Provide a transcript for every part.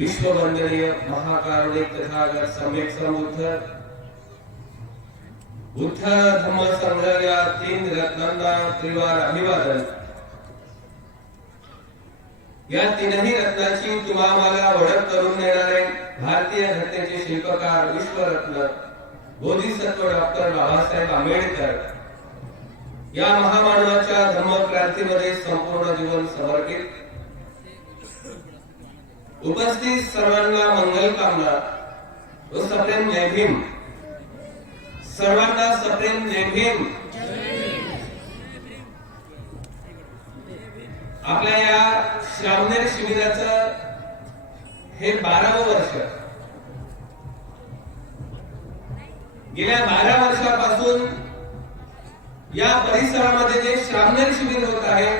विश्ववंदनीय महाकारुणिक तथागत सम्यक संबुद्ध बुद्ध धम्म संघ या तीन रत्नांना त्रिवार अभिवादन। या तीनही रत्नाची तुम्हाला ओळख करून देणारे भारतीय घटनेचे शिल्पकार विश्वरत्न बोधिसत्व डॉक्टर बाबासाहेब आंबेडकर या महामानवाच्या धम्मक्रांतीमध्ये संपूर्ण जीवन समर्पित उपस्थित सर्वांना मंगल कामना व सप्रेम जय भीम। सर्वांना सप्रेम जय भीम। आपल्या या श्रामनेर शिबिराचं हे 12वे वर्ष। गेल्या 12 वर्षापासून या परिसरामध्ये जे श्रामनेर शिबिर होत आहे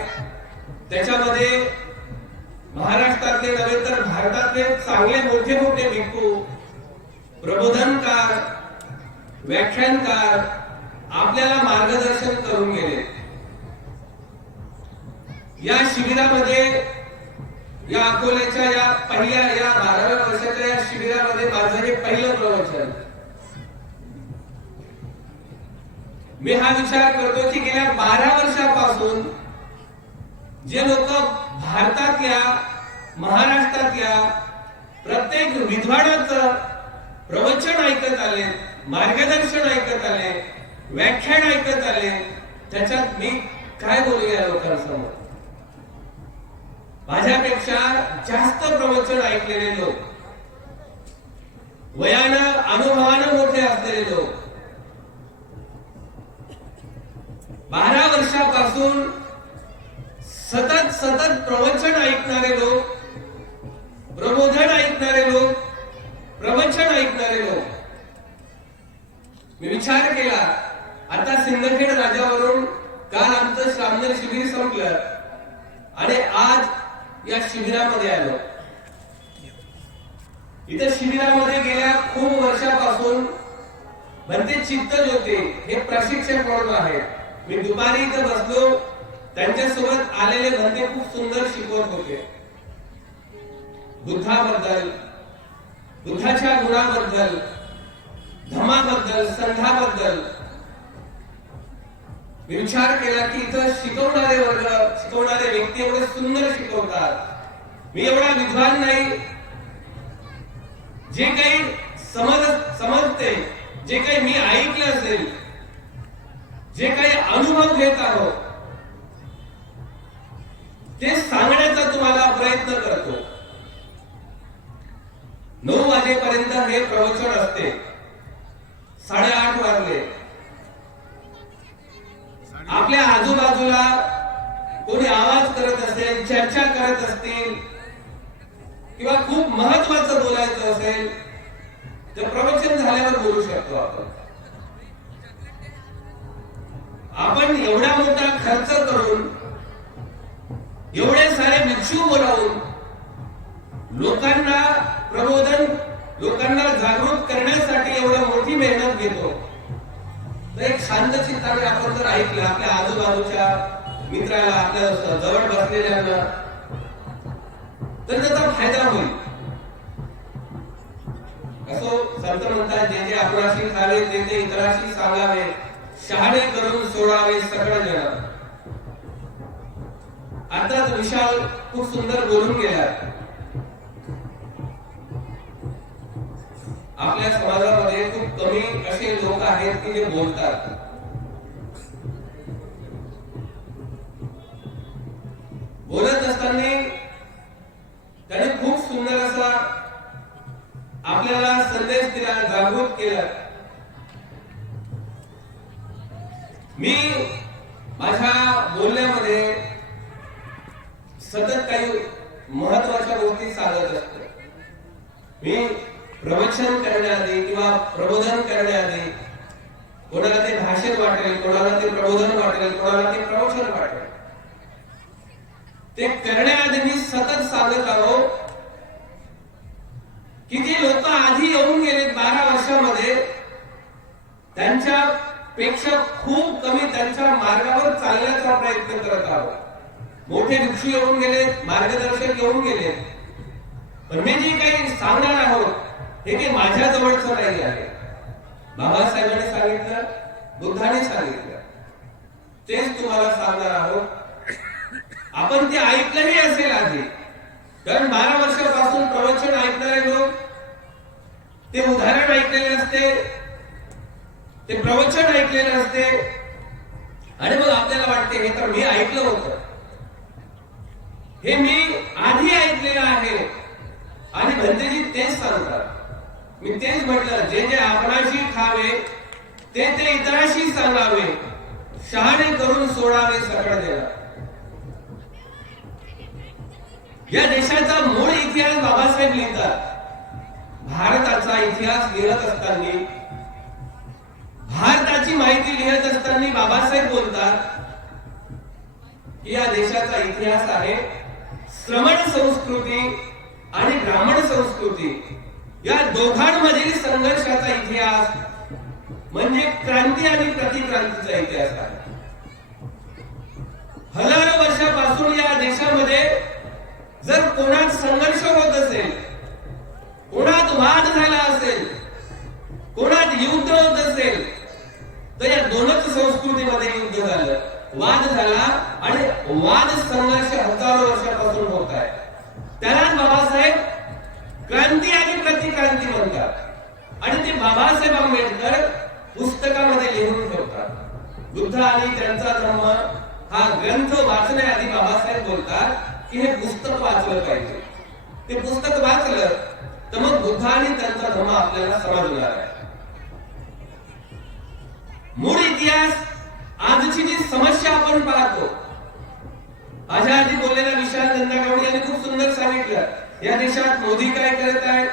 त्याच्यामध्ये महाराष्ट्रातले नव्हे तर भारतातले चांगले मोठे मोठे भिक्खू प्रबोधनकार व्याख्यानकार आपल्याला मार्गदर्शन करून गेले। या शिबिरामध्ये या अकोल्याच्या या पहिल्या या 12व्या वर्षाच्या या शिबिरामध्ये माझं हे पहिलं प्रवचन। मी हा विचार करतो की गेल्या 12 वर्षापासून जे लोक भारतातल्या महाराष्ट्रातल्या प्रत्येक विद्वानाचं प्रवचन ऐकत आले, मार्गदर्शन ऐकत आले, व्याख्यान ऐकत आले, त्याच्यात मी काय बोलू या लोकांसमोर। माझ्यापेक्षा जास्त प्रवचन ऐकलेले लोक, वयानं अनुभवानं मोठे असलेले लोक, 12 वर्षापासून सतत प्रवचन ऐकणारे लोक, प्रबोधन ऐकणारे लोक, प्रवचन ऐकणारे लोक। मी विचार केला आता सिंदखेड राजावरून काल आमचं श्रामनेर शिबिर संपलं आणि आज या शिबिरामध्ये आलो। इथे शिबिरामध्ये गेल्या खूप वर्षापासून म्हणते चित्तज होते हे प्रशिक्षक म्हणून आहे। मी दुपारी इथे बसलो, त्यांच्यासोबत आलेले भंते खूप सुंदर शिकवत होते बुद्धाबद्दल, बुद्धाच्या गुणाबद्दल, धम्माबद्दल, संघाबद्दल। मी विचार केला की इथं शिकवणारे वर्ग, शिकवणारे व्यक्ती एवढे सुंदर शिकवतात। मी एवढा विद्वान नाही, जे काही समजते, जे काही मी ऐकलं असेल, जे काही अनुभव घेत आहोत ते सांगण्याचा तुम्हाला प्रयत्न करतो। 9 वाजेपर्यंत हे प्रवचन असते, 8:30 वाजले। आपल्या आजूबाजूला कोणी आवाज करत असेल, चर्चा करत असतील किंवा खूप महत्वाचं बोलायचं असेल तर प्रवचन झाल्यावर बोलू शकतो आपण एवढा मोठा खर्च करून, एवढे सारे भिक्षू बोलावून लोकांना प्रबोधन, लोकांना जागृत करण्यासाठी एवढी मोठी मेहनत घेतो। तर एक शांत चित्ताने आपण जर ऐकलं आपल्या आजूबाजूच्या मित्राला, आपल्या जवळ बसलेल्यांना, तर त्याचा फायदा होईल। असो संत म्हणतात, जे जे आपणाशी खावे ते ते इतरांशी सांगावे, शहाणे करून सोडावे सकळ जन। आताच विशाल खूप सुंदर बोलून गेला. आपल्या समाजामध्ये खूप कमी असे लोक आहेत की जे बोलतात. बोलत असताना त्याने खूप सुंदर असा आपल्याला संदेश दिला, जागृत केला. मी माझ्या बोलण्यामध्ये सतत काही महत्वाच्या गोष्टी सांगत असतो. मी प्रवचन करण्याआधी किंवा प्रबोधन करण्याआधी कोणाला ते भाषण वाटेल, कोणाला ते प्रबोधन वाटेल, कोणाला ते प्रवचन वाटेल, ते करण्याआधी मी सतत सांगत आहो की जे लोक आधी येऊन गेले 12 वर्षामध्ये, त्यांच्या पेक्षा खूप कमी त्यांच्या मार्गावर चालण्याचा प्रयत्न करत आहोत. मोठे भिक्षू येऊन गेले, मार्गदर्शक येऊन गेले, पण मी जे काही सांगणार आहोत हे काही माझ्या जवळचं नाही आहे. बाबासाहेबांनी सांगितलं, बुद्धाने सांगितलं, तेच तुम्हाला सांगणार आहोत. आपण ते ऐकलंही असेल आधी, कारण 12 वर्षापासून प्रवचन ऐकणारे लोक ते उदाहरण ऐकलेले असते, ते प्रवचन ऐकलेले असते, आणि मग आपल्याला वाटते हे तर मी ऐकलं होतं, हे मी आधी ऐकलेलं आहे. आणि भंतेजी तेच सांगतात. मी तेच म्हटलं, जे जे आपणाशी खावे ते ते इतरांशी सांगावे, शहाणे करून सोडावे सकळ देवा. या देशाचा मूळ इतिहास बाबासाहेब लिहितात. भारताचा इतिहास लिहत असताना, भारताची माहिती लिहत असताना बाबासाहेब बोलतात की या देशाचा इतिहास आहे श्रमण संस्कृती आणि ब्राह्मण संस्कृती, या दोघांमधील संघर्षाचा इतिहास म्हणजे क्रांती आणि प्रतिक्रांतीचा इतिहास आहे. हजारो वर्षापासून या देशामध्ये जर कोणात संघर्ष होत असेल, कोणात वाद झाला असेल, कोणात युद्ध होत असेल, तर या दोनच संस्कृतीमध्ये युद्ध झालं, वाद झाला, आणि वाद संघर्ष हजारो वर्षापासून होत आहे. त्यालाच बाबासाहेब क्रांती आणि प्रतिक्रांती म्हणतात. आणि ते बाबासाहेब आंबेडकर पुस्तकामध्ये लिहून ठेवतात. बुद्ध आणि त्यांचा धर्म हा ग्रंथ वाचण्याआधी बाबासाहेब बोलतात की हे पुस्तक वाचलं पाहिजे. ते पुस्तक वाचलं तर मग बुद्ध आणि त्यांचा धर्म आपल्याला समजणार आहे. मूळ इतिहास, आजची जी समस्या आपण पाहतो, माझ्या आधी बोललेला विशाल नंदागौड यांनी खूप सुंदर सांगितलं. या देशात मोदी काय करत आहेत,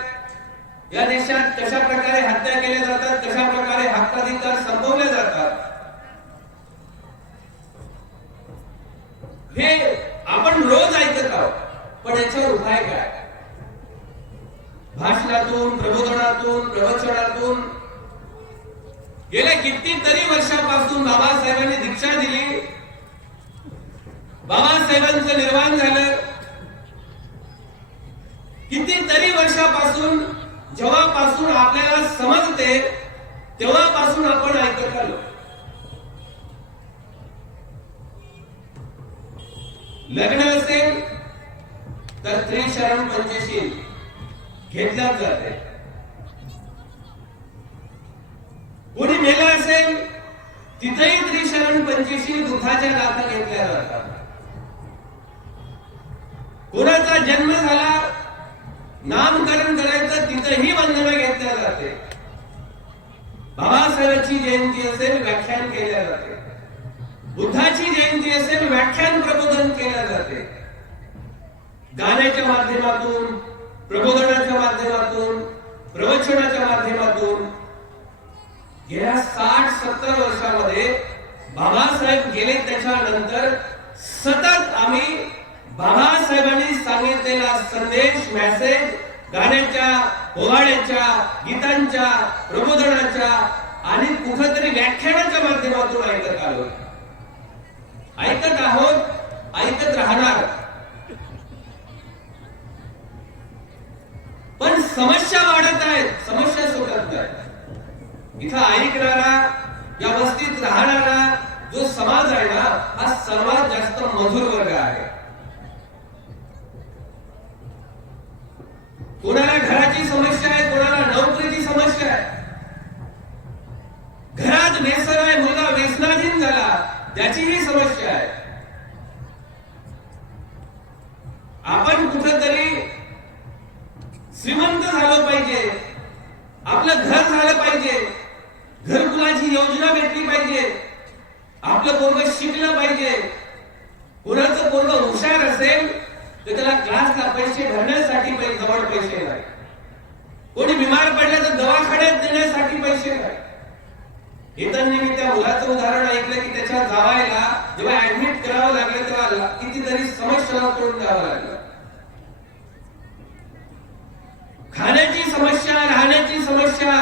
या देशात कशा प्रकारे हत्या केल्या जातात, कशा प्रकारे हक्काधिकार संपवले जातात, हे आपण रोज ऐकत आहोत. पण याच्यावर उपाय काय? भाषणातून, प्रबोधनातून, प्रवचनातून गेल्या कितीतरी वर्षापासून बाबासाहेबांनी दीक्षा दिली, बाबासाहेबांचं निर्वाण झालं. कितीतरी वर्षापासून, जेव्हापासून आपल्याला समजते तेव्हापासून आपण ऐकत आलो. लग्न असेल तर त्रिशरण पंचशील घेतल्याच जाते. कोणी मेला असेल तिथेही त्रिशरण पंचशील दुधाच्या गाथा घेतल्या जातात. कोणाचा जन्म झाला, नामकरण करायचं, तिथेही वंदना घेतल्या जाते. बाबासाहेबांची जयंती असेल, व्याख्यान केल्या जाते. बुद्धाची जयंती असेल, व्याख्यान प्रबोधन केल्या जाते. गाण्याच्या माध्यमातून, प्रबोधनाच्या माध्यमातून, प्रवचनाच्या माध्यमातून गेल्या 60-70 वर्षामध्ये बाबासाहेब गेले, त्याच्यानंतर सतत आम्ही बाबासाहेबांनी सांगितलेला संदेश, मेसेज गाण्याच्या, पोवाड्याच्या, गीतांच्या, प्रबोधनाच्या आणि कुठेतरी व्याख्यानाच्या माध्यमातून ऐकत आलो, ऐकत आहोत, ऐकत राहणार. पण समस्या वाढत आहेत, समस्या सुटत नाही. इथं ऐकणारा, या वस्तीत राहणारा जो समाज आहे ना, हा सर्वात जास्त मजूर वर्ग आहे. कोणाला घराची समस्या आहे, कोणाला नोकरीची समस्या आहे, घरात व्यसन आहे, मुलगा व्यसनाधीन झाला त्याचीही समस्या आहे. आपण कुठेतरी श्रीमंत झालं पाहिजे, आपलं घर झालं पाहिजे, घरकुलाची योजना भेटली पाहिजे, आपलं पोरग शिकलं पाहिजे. कुणाचं पोरग हुशार असेल तर त्याला क्लासला पैसे भरण्यासाठी जवळ पैसे नाही, कोणी बिमार पडलं तर दवाखान्यात देण्यासाठी पैसे नाही. येताना मी त्या मुलाचं उदाहरण ऐकलं की त्याच्या जावायला जेव्हा ऍडमिट करावं लागलं तेव्हा कितीतरी समस्याला तोंड द्यावं लागलं. खाण्याची समस्या, राहण्याची समस्या,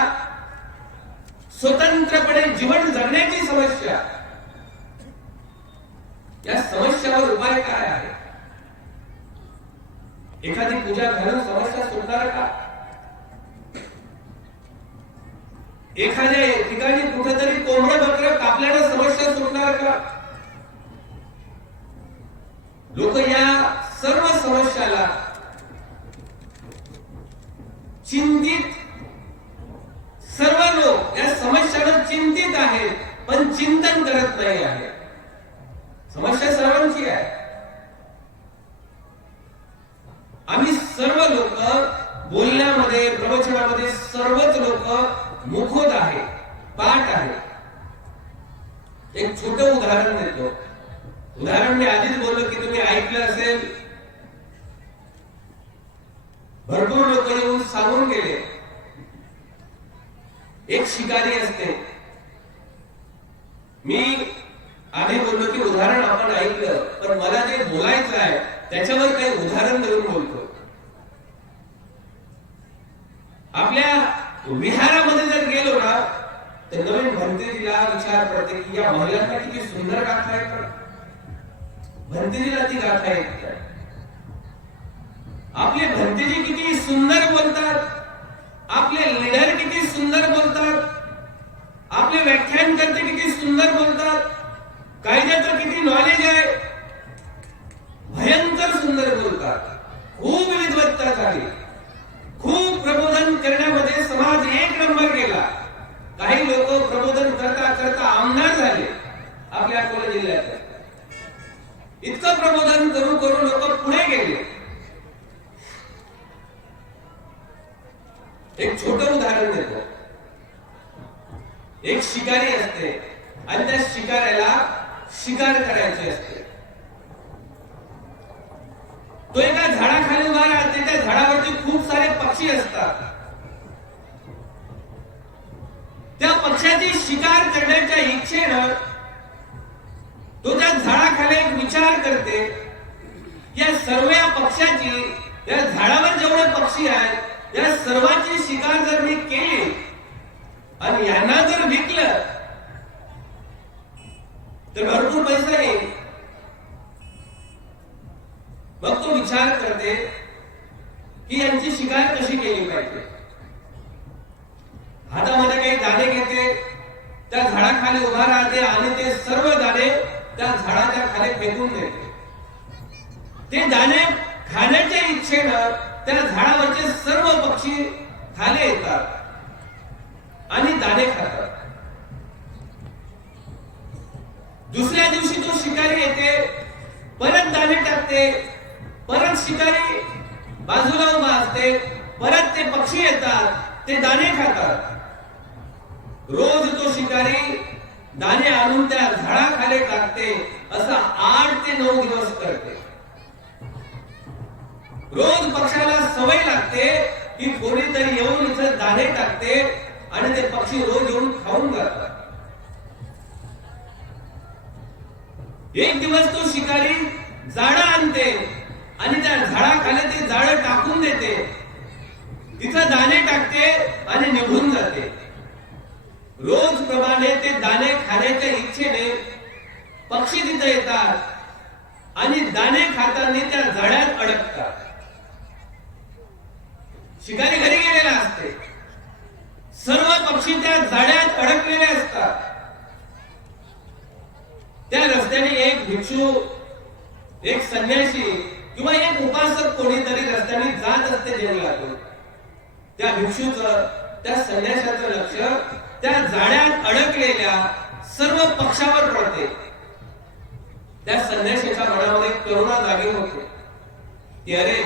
स्वतंत्रपणे जीवन जगण्याची समस्या. या समस्यावर उपाय काय आहे? एखादी पूजा घालून समस्या सुटणार का? एखाद्या ठिकाणी कुठेतरी कोंबडं बकरं कापल्यानं समस्या सुटणार का? लोक या सर्व समस्याला चिंतित, सर्व लोक या समस्याला चिंतित आहेत पण चिंतन करत नाही आहे. समस्या सर्वांची आहे. आम्ही सर्व लोक बोलण्यामध्ये, प्रवचनामध्ये सर्वच लोक मुखोद आहे, पाठ आहे. एक छोटं उदाहरण देतो. उदाहरण मी आधीच बोललो की तुम्ही ऐकलं असेल. भरपूर लोक येऊन सांगून गेले. एक शिकारी असते. मी आधी बोललो की उदाहरण आपण ऐकलं, पण मला जे बोलायचं आहे त्याच्यावर काही उदाहरण देऊन बोलतो. आपल्या विहारामध्ये जर गेलो ना तर नवीन भंतेजीला विचार पडते की या महिलांना किती सुंदर गाथा आहे. भंतेजीला ती गाथा येते. आपले भंतेजी किती सुंदर बोलतात, आपले लीडर किती सुंदर बोलतात, आपले व्याख्यान करते किती सुंदर बोलतात, कायद्याचं किती नॉलेज आहे, भयंकर सुंदर बोलतात. खूप विद्वत्ता झाली, खूप प्रबोधन करण्यामध्ये समाज एक नंबर गेला. काही लोक प्रबोधन करता करता आमदार झाले आपल्या अकोला जिल्ह्यात. इतकं प्रबोधन करून करून लोक पुढे गेले. एक छोटं उदाहरण देतो. एक शिकारी असते आणि त्या शिकाऱ्याला शिकार करायची असते. तो एका झाडाखाली उभा राहते. त्या झाडावरती खूप सारे पक्षी असतात. त्या पक्ष्याची शिकार करण्याच्या इच्छेनं तो त्या झाडाखाली एक विचार करते. या सर्व पक्ष्याची, या झाडावर जेवढे पक्षी आहेत या सर्वांची शिकार जर मी केली आणि यांना जर विकलं तर भरपूर पैसा येईल. मग तो विचार करते की यांची शिकार कशी केली पाहिजे. हातामध्ये काही दाणे घेते, त्या झाडाखाली उभा राहते आणि ते सर्व दाणे त्या झाडाच्या खाली फेकून देते. ते दाणे खाण्याच्या इच्छेनं त्या झाडावरचे सर्व पक्षी खाली येतात आणि दाणे खातात. दुसऱ्या दिवशी तो शिकारी येते, परत दाणे टाकते, परत शिकारी बाजूला उभा असते, परत ते पक्षी येतात, ते दाणे खातात. रोज तो शिकारी दाणे आणून त्या झाडाखाली टाकते. असं 8 ते 9 दिवस करते. रोज पक्षाला सवय लागते की कोणीतरी येऊन इथं दाणे टाकते आणि ते पक्षी रोज येऊन खाऊन जातात. एक दिवस तो शिकारी जाळं आणते आणि त्या झाडाखाली ते जाळं टाकून देते. तिथं दाणे टाकते आणि निघून जाते. रोज प्रमाणे ते दाणे खाण्याच्या इच्छेने पक्षी तिथे येतात आणि दाणे खाताना त्या जाळ्यात अडकतात. शिकारी घरी गेलेला असते. सर्व पक्षी त्या जाळ्यात अडकलेले असतात. त्या रस्त्याने एक भिक्षू, एक संन्यासी किंवा एक उपासक कोणीतरी रस्त्याने जात असते जंगलातून, त्या भिक्षूचं, त्या संन्याशाचं लक्ष त्या जाळ्यात अडकलेल्या सर्व पक्षावर पडते. त्या संन्याशाच्या मनामध्ये करुणा जागी होते की अरे,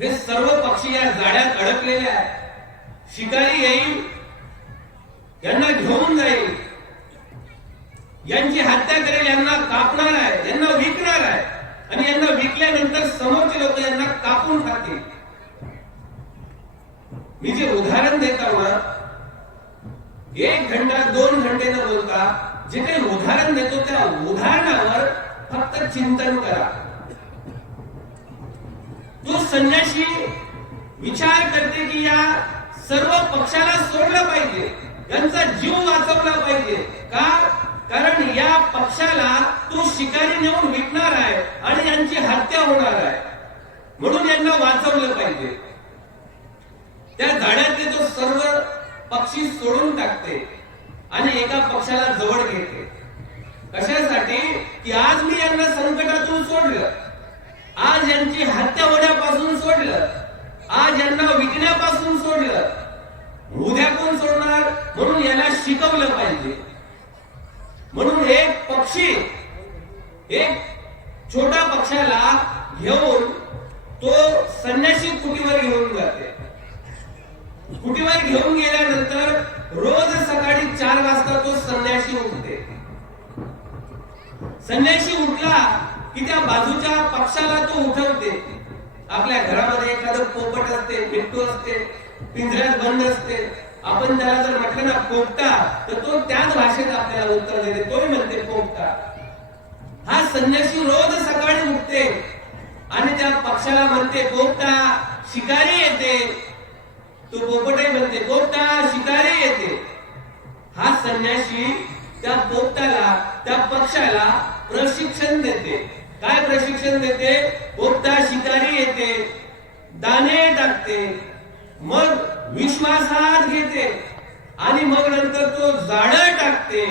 हे सर्व पक्षी या जाळ्यात अडकलेले आहेत. शिकारी येईल, यांना घेऊन जाईल, यांची हत्या करेल, यांना कापणार आहे, यांना विकणार आहे आणि यांना विकल्यानंतर समोरचे लोक यांना कापून खातील. मी जे उदाहरण देतो ना, 1 घंटा 2 घंटे न बोलता जे काही उदाहरण देतो त्या उदाहरणावर फक्त चिंतन करा. तो संन्याशी विचार करते की या सर्व पक्षाला सोडलं पाहिजे, यांचा जीव वाचवला पाहिजे. का? कारण या पक्षाला तो शिकारी नेऊन विकणार आहे आणि यांची हत्या होणार आहे, म्हणून यांना वाचवलं पाहिजे. त्या झाडातले तो सर्व पक्षी सोडून टाकते आणि एका पक्षाला जवळ घेते. कशासाठी? की आज मी यांना संकटातून सोडलं, आज यांची हत्या होण्यापासून सोडलं, आज यांना विकण्यापासून सोडलं, उद्या कोण सोडणार? म्हणून याला शिकवलं पाहिजे. म्हणून एक पक्षी, एक छोटा पक्षाला घेऊन तो संन्याशी कुटीवर घेऊन जाते. कुटीवर घेऊन गेल्यानंतर रोज सकाळी 4 वाजता तो संन्याशी उठते. संन्याशी उठला की त्या बाजूच्या पक्षाला तो उठवते. आपल्या घरामध्ये एखादं पोपट असते, बिट्टू असते, पिंजऱ्यात बंद असते, आपण त्याला जर म्हटलं ना पोपटा, तर तो त्याच भाषेत आपल्याला उत्तर देते, तोही म्हणते पोपटा. हा संन्याशी रोज सकाळी उठते आणि त्या पक्षाला म्हणते पोपटा, शिकारी येते. तो पोपटही म्हणते पोपटा, शिकारी येते. हा संन्याशी त्या पोपटाला, त्या पक्षाला प्रशिक्षण देते. काय प्रशिक्षण देते? पोपटा शिकारी येते, दाणे टाकते, मग विश्वासात घेते आणि मग नंतर तो जाळं टाकते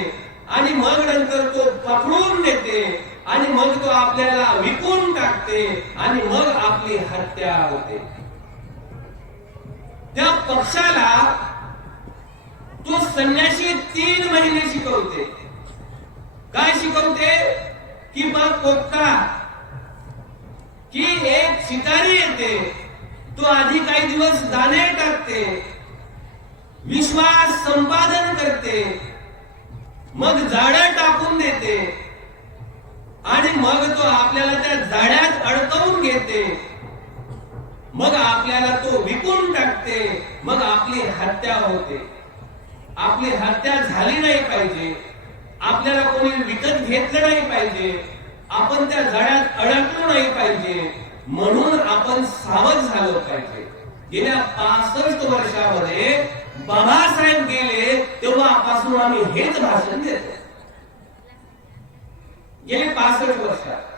आणि मग नंतर तो पकडून नेते आणि मग तो आपल्याला विकून टाकते आणि मग आपली हत्या होते. त्या पक्षाला तो संन्याशी 3 महिने शिकवते. काय शिकवते? की बघ पोपटा, की एक शिकारी येते, तो आधी काही दिवस दाणे टाकते, विश्वास संपादन करते, मग जाळं टाकून देते आणि मग तो आपल्याला त्या जाळ्यात अडकवून घेते, मग आपल्याला तो विकून टाकते, मग आपली हत्या होते. आपली हत्या झाली नाही पाहिजे, आपल्याला कोणी विकत घेतलं नाही पाहिजे, आपण त्या जाळ्यात अडकलो नाही पाहिजे, म्हणून आपण सावध झालो पाहिजे. गेल्या 65 वर्षामध्ये बाबासाहेब गेले तेव्हापासून आम्ही हेच भाषण देतो. गेले 65 वर्षात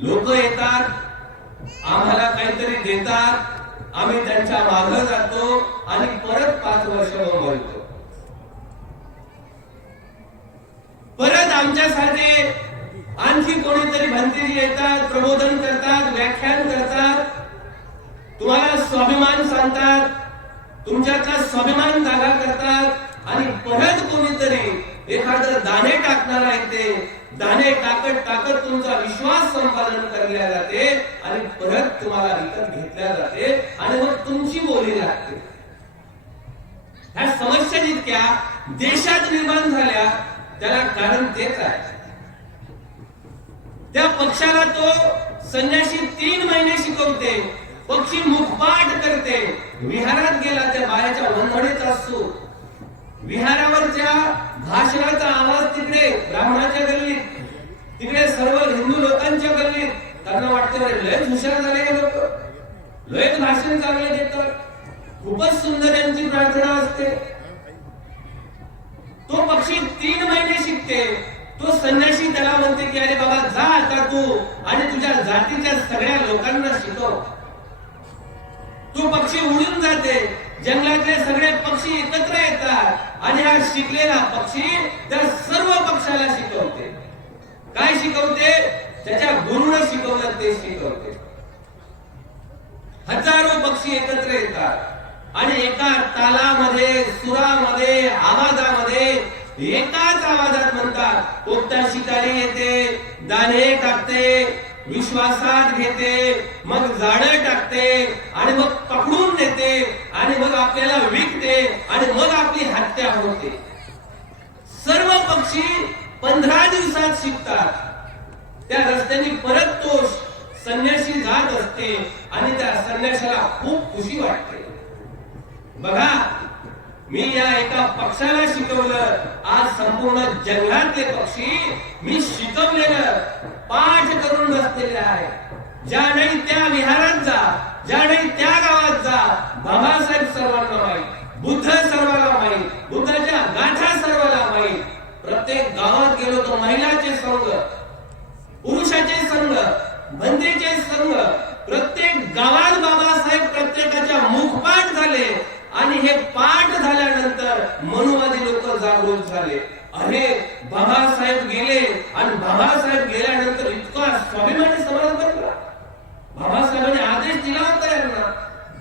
लोक येतात, आम्हाला काहीतरी देतात, आम्ही त्यांच्या मागे जातो आणि परत 5 वर्ष बोलतो. परत आमच्यासाठी आणखी कोणीतरी भंतेजी येतात, प्रबोधन करतात, व्याख्यान करतात, तुम्हाला स्वाभिमान सांगतात, तुमच्यातला स्वाभिमान जागा करतात आणि परत कोणीतरी एखादं दाणे टाकणारा येते, दाणे टाकत टाकत तुमचा विश्वास संपादन करल्या जाते आणि परत तुम्हाला विकत घेतल्या जाते आणि मग तुमची बोली लागते. ह्या समस्या जितक्या देशात निर्माण झाल्या त्याला कारण तेच आहे. त्या पक्षाला तो संन्याशी 3 महिने शिकवते, पक्षी मुखपाठ करते. विहारात गेला त्या बायाच्या वंधणीत असतो, विहारावरच्या भाषणाचा आवाज तिकडे ब्राह्मणाच्या गल्लीत, तिकडे सर्व हिंदू लोकांच्या गल्लीत. त्यांना वाटतं लयच हुशार झाले हे लोक, लयच भाषण चांगले देतात, खूपच सुंदर यांची प्रार्थना असते. तो पक्षी 3 महिने शिकते. तो संन्याशी त्याला म्हणते की अरे बाबा जा आता तू आणि तुझ्या जातीच्या सगळ्या लोकांना शिकव. तो पक्षी उडून जाते, जंगलातले सगळे पक्षी एकत्र येतात आणि हा शिकलेला पक्षी त्या सर्व पक्षाला शिकवते. काय शिकवते? त्याच्या गुरुने शिकवलं ते शिकवते. हजारो पक्षी एकत्र येतात आणि एका तालामध्ये, सुरामध्ये, आवाजामध्ये, एकाच आवाजात म्हणतात. पोपटा शिकारी येते, दाणे टाकते, विश्वासात घेते, मग जाळं टाकते आणि मग पकडून नेते आणि मग आपल्याला विकते आणि मग आपली हत्या होते. सर्व पक्षी 15 दिवसात शिकतात. त्या रस्त्याने परत तो संन्यासी जात असते आणि त्या संन्याशाला खूप खुशी वाटते. बघा, मी या एका पक्षाला शिकवलं, आज संपूर्ण जंगलातले पक्षी मी शिकवलेलं पाठ करून बसलेले आहे. ज्या नाही त्या विहारात जा, ज्या नाही त्या गावात जा. बाबासाहेब सर्वांना माहीत, बुद्ध सर्वांना माहीत, बुद्धाच्या गाथा सर्वांना माहीत. प्रत्येक गावात गेलो तर महिलाचे संघ, पुरुषाचे संघ, बंदीचे संघ, प्रत्येक गावात बाबासाहेब प्रत्येकाच्या मुखपाठ झाले आणि हे पाठ झाल्यानंतर मनुवादी लोक जागृत झाले. अरे बाबासाहेब गेले आणि बाबासाहेब गेल्यानंतर इतका स्वाभिमानी समाज बनला. बाबासाहेबांनी आदेश दिला होता यांना,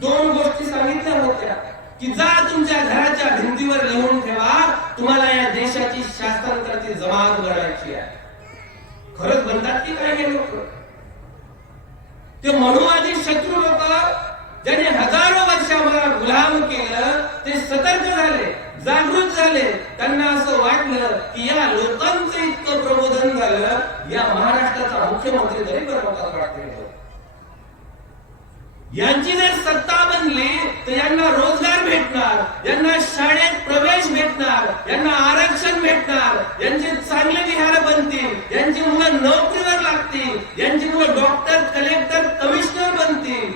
2 गोष्टी सांगितल्या होत्या की जा तुमच्या घराच्या भिंतीवर लिहून ठेवा, तुम्हाला या देशाची शासनकर्ती जमात बनायची आहे. खरंच बनतात की काय हे लोक? ते मनुवादी शत्रू लोक ज्यांनी हजारो वर्ष आम्हाला गुलाम केलं, ते सतर्क झाले, जागृत झाले. त्यांना असं वाटलं की या लोकांचं इतकं प्रबोधन झालं, या महाराष्ट्राचा मुख्यमंत्री तरी बरोबर वाटते. यांची जर सत्ता बनली तर यांना रोजगार भेटणार, यांना शाळेत प्रवेश भेटणार, यांना आरक्षण भेटणार, यांचे चांगले विहार बनतील, यांची मुलं नोकरीवर लागतील, यांची मुलं डॉक्टर, कलेक्टर, कमिशनर बनतील.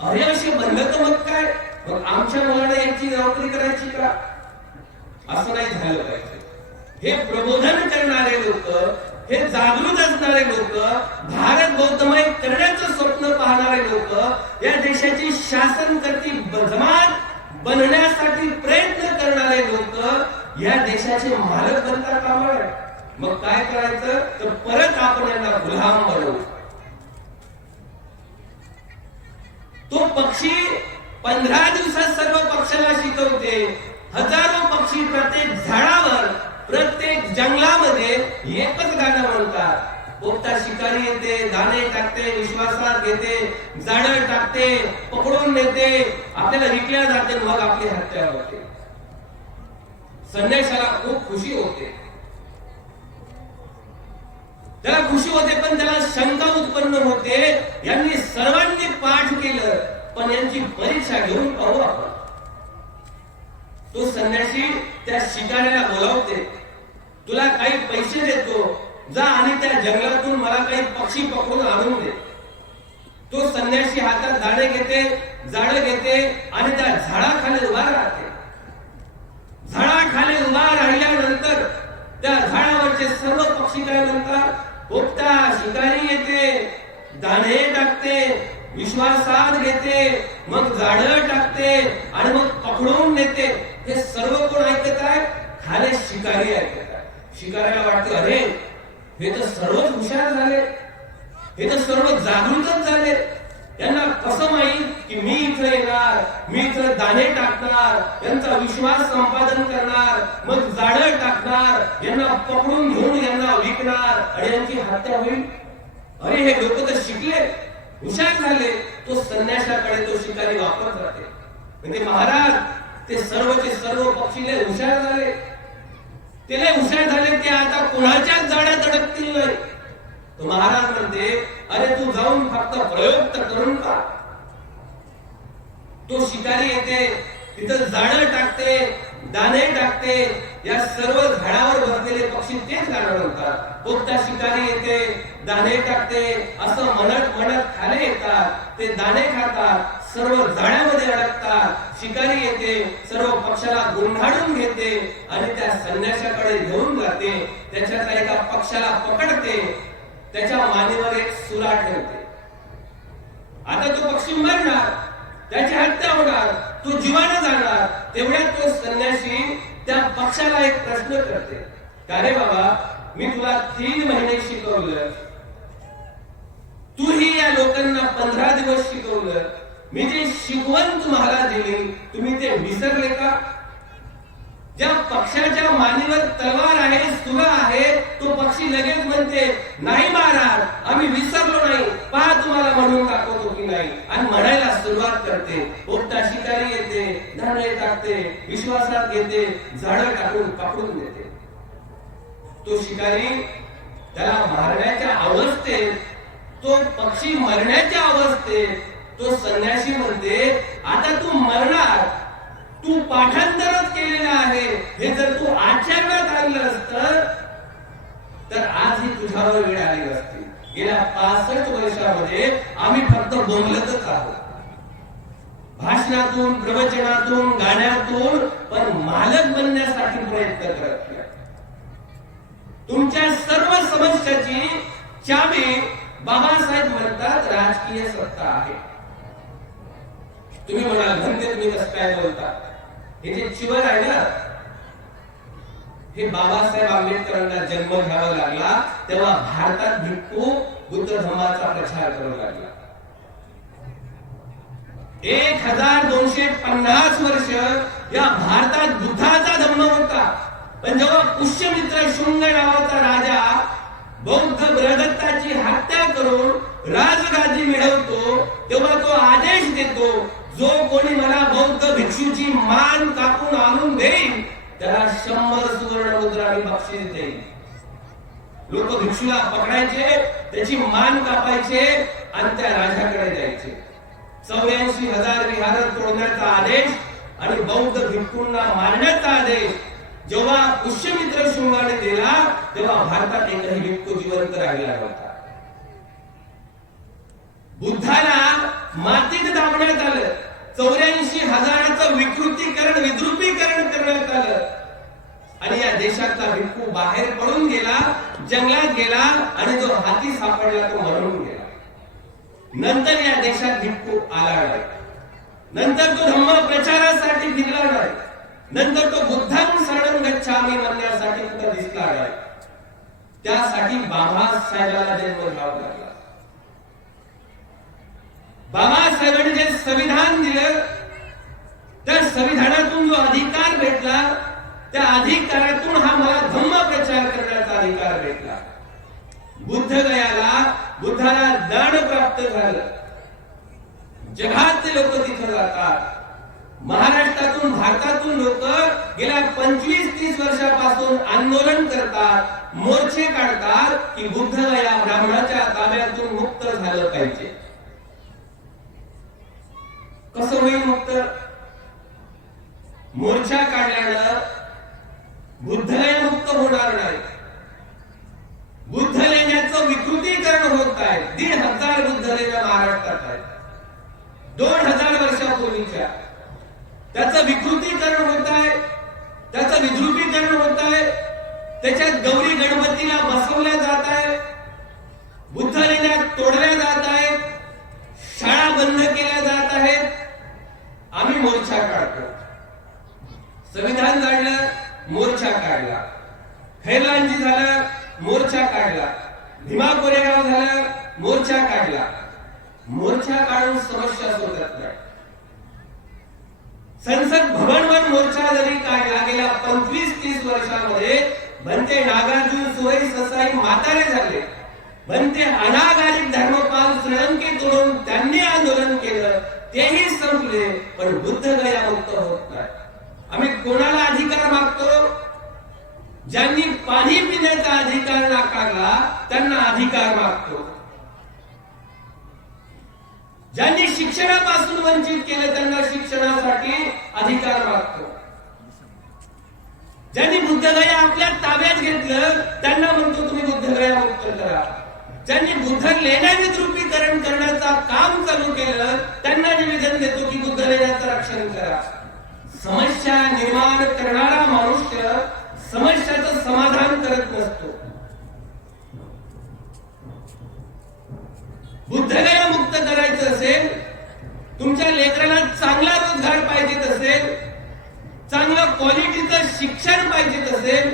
अरे असे बनलं तर मग काय? मग आमच्या मुलांना यांची नोकरी करायची का? असं नाही झालं पाहिजे. हे प्रबोधन करणारे लोक, हे जागृत असणारे लोक, भारत बौद्धमय करण्याचं स्वप्न पाहणारे लोक, या देशाची शासनकर्ती जमात बनण्यासाठी प्रयत्न करणारे लोक या देशाचे मालक बनता कामा नये. मग काय करायचं? तर परत आपण यांना गुलाम बनवू. तो पक्षी 15 दिवसात सर्व पक्षाला शिकवते. हजारो पक्षी प्रत्येक झाडावर, प्रत्येक जंगलामध्ये एकच गाणं म्हणतात. पोपटा शिकारी येते, दाणे टाकते, विश्वासात घेते, जाळं टाकते, पकडून नेते, आपल्याला विकल्या जाते, मग आपली हत्या होते. संन्याशाला खूप खुशी होते, त्याला खुशी होते, पण त्याला शंका उत्पन्न होते. यांनी सर्वांनी पाठ केलं, पण यांची परीक्षा घेऊन पाहू आपण. तो संन्यासी त्या शिकाऱ्याला बोलावते, तुला काही पैसे देतो, जा आणि त्या जंगलातून मला काही पक्षी पकडून आणून दे. तो संन्यासी हातात दाणे घेते, जाळं घेते आणि त्या झाडाखाली उभा राहते. झाडाखाली उभा राहिल्यानंतर त्या झाडावरचे सर्व पक्षी काय म्हणतात? पोपटा शिकारी येते, दाणे टाकते, विश्वासात घेते, मग जाळं टाकते आणि मग पकडून नेते. हे सर्व कोण ऐकत आहे? खाली शिकारी ऐकत आहे. शिकाऱ्याला वाटते, अरे हे तर सर्वच हुशार झाले, हे तर सर्व जागृतच झाले. यांना कसं माहित की मी इथे येणार, मी इथे दाणे टाकणार, यांचा विश्वास संपादन करणार, मग जाळं टाकणार, यांना पकडून घेऊन यांना विकणार आणि यांची हत्या होईल. अरे हे लोक तर शिकले, हुशार झाले. तो संन्याशाकडे तो शिकारी वापरत राहते. म्हणजे महाराज ते सर्वचे सर्व पक्षी लय हुशार झाले, ते लय हुशार झाले, ते आता कोणाच्याच जाळ्यात अडकतील नाही. तो महाराज म्हणते, अरे तू जाऊन फक्त प्रयोग तर करून का? तो शिकारी येते, तिथं जाळं टाकते, दाणे टाकते, या सर्व झाडावर बसलेले पक्षी तेच गाणं म्हणतात. पोपटा शिकारी येते, दाणे टाकते, असं म्हणत म्हणत खाली येतात. ते दाणे खातात, सर्व जाळ्यामध्ये अडकतात. शिकारी येते, सर्व पक्षाला गुंडाळून घेते आणि त्या संन्याशाकडे घेऊन जाते. त्याच्यातल्या एका पक्षाला पकडते, त्याच्या मानेवर एक सुरा ठेवते. आता तो पक्षी मरणार, त्याची हत्या होणार, तो जीवाने जाणार. तेवढ्यात तो संन्यासी त्या पक्षाला एक प्रश्न करते, का रे बाबा, मी तुला 3 महिने शिकवलं, मित्रांना 15 दिवस शिकवलं, मी जे शिकवण तुम्हाला दिली तुम्ही ते विसरले का? ज्या पक्षाच्या मानेवर तलवार आहे, सुरा आहे, तो पक्षी लगेच म्हणते नाही महाराज आम्ही विसरलो नाही, पहा तुम्हाला म्हणून दाखवतो की नाही, आणि म्हणायला सुरुवात करते. पोपटा शिकारी येते, धान्य टाकते, विश्वासात घेते, झाडं टाकून पकडून देते. तो शिकारी त्याला मारण्याच्या अवस्थेत, तो पक्षी मरण्याच्या अवस्थेत तो संन्यासी म्हणते आता तू मरणार, तू पाठांतरच केलेलं आहे, हे जर तू आचरणात आणलं असतं तर आजही तुझ्यावर वेळ आली असती. गेल्या 65 वर्षामध्ये आम्ही फक्त बोलतच आहोत, भाषणातून, प्रवचनातून, गाण्यातून, पण मालक बनण्यासाठी प्रयत्न करत नाही. तुमच्या सर्व समस्याची चावी बाबासाहेब म्हणतात राजकीय सत्ता आहे. तुम्ही म्हणाल म्हणते तुम्ही कसं काय बोलता, हे जे चिवर आहे ना, हे बाबासाहेब आंबेडकरांना जन्म घ्यावा लागला तेव्हा भारतात भिक्खू बुद्ध धर्माचा प्रचार करू लागला. 1250 वर्ष या भारतात बुद्धाचा धम्म होता. पण जेव्हा पुष्यमित्र शुंग नावाचा राजा बौद्ध ब्रदत्ताची हत्या करून राजगादी मिळवतो, तेव्हा तो आदेश देतो जो कोणी मला बौद्ध भिक्षूची मान कापून आणून देईल त्याला 100 सुवर्ण मुद्रा मी बक्षीस देईल. लोक भिक्षूला पकडायचे, त्याची मान कापायचे आणि त्या राजाकडे द्यायचे. 84,000 विहार तोडण्याचा आदेश आणि बौद्ध भिक्षूंना मारण्याचा आदेश जेव्हा पुष्यमित्र शुंगाने दिला तेव्हा भारतात एकही भिक्खू जिवंत राहिला नव्हता. बुद्धाला मातीत दाबण्यात आलं, 84,000चं विद्रुपीकरण करण्यात आलं आणि या देशातला भिक्खू बाहेर पडून गेला, जंगलात गेला आणि जो हाती सापडला तो मरून गेला. नंतर या देशात भिक्खू आला नाही, नंतर तो धम्म प्रचारासाठी फिरला नाही, नंतर तो बुद्धां शरणं गच्छामी म्हणण्यासाठी कुठे दिसला नाही. त्यासाठी बाबासाहेबांना जन्म घ्यावा लागला. बाबासाहेबांनी जे संविधान दिलं त्या संविधानातून जो अधिकार भेटला त्या अधिकारातून हा मला धम्म प्रचार करण्याचा अधिकार भेटला. बुद्धाला ज्ञान प्राप्त झालं. जगातले लोक तिथे जातात. महाराष्ट्रातून, भारतातून लोक गेल्या 25-30 वर्षापासून आंदोलन करतात, मोर्चे काढतात की बुद्ध या ब्राह्मणाच्या ताब्यातून मुक्त झालं पाहिजे. कसं होईल मुक्त? मोर्चा काढल्यानं बुद्धगया मुक्त होणार नाही. बुद्धलेण्याचं विकृतीकरण होत आहे. 1,500 बुद्धलेण्या महाराष्ट्रात आहेत 2000 वर्षापूर्वीच्या. त्याचं विकृतीकरण होत आहे, त्याचं विद्रुपीकरण होत आहे. त्याच्यात गौरी गणपतीला बसवल्या जात आहे, बुद्धलेण्या तोडल्या जात आहेत, शाळा बंद केल्या जात आहेत. आम्ही मोर्चा काढतो. संविधान काढलं, मोर्चा काढला. खैरलांजी झाला, मोर्चा काढला. भीमा कोरेगाव झाला, मोर्चा काढला. मोर्चा काढून समस्या सोडत नाही. संसद भवनवर मोर्चा जरी काढला गेल्या 25-30 वर्षामध्ये भंते नागार्जुन सुरई ससाई म्हातारे झाले. भंते अनागारिक धर्मपाल श्रीलंके तोडून त्यांनी आंदोलन केलं, तेही संपले. पण बुद्ध गया मुक्त होत नाही. आम्ही कोणाला अधिकार मागतो? ज्यांनी पाणी पिण्याचा अधिकार नाकारला त्यांना अधिकार मागतो. ज्यांनी शिक्षणापासून वंचित केलं त्यांना शिक्षणासाठी अधिकार मागतो. ज्यांनी बुद्धगया आपल्या ताब्यात घेतलं त्यांना म्हणतो तुम्ही बुद्धगया मुक्त करा. ज्यांनी बुद्ध लेण्या विद्रुपीकरण करण्याचा काम चालू केलं त्यांना निवेदन देतो की बुद्ध लेण्याचं रक्षण करा. समस्या निर्माण करणारा मनुष्य समस्याचं समाधान करत नसतो. बुद्धगया मुक्त करायचं असेल, तुमच्या लेकराला चांगला रोजगार पाहिजे असेल, चांगलं क्वालिटीचं शिक्षण पाहिजे असेल,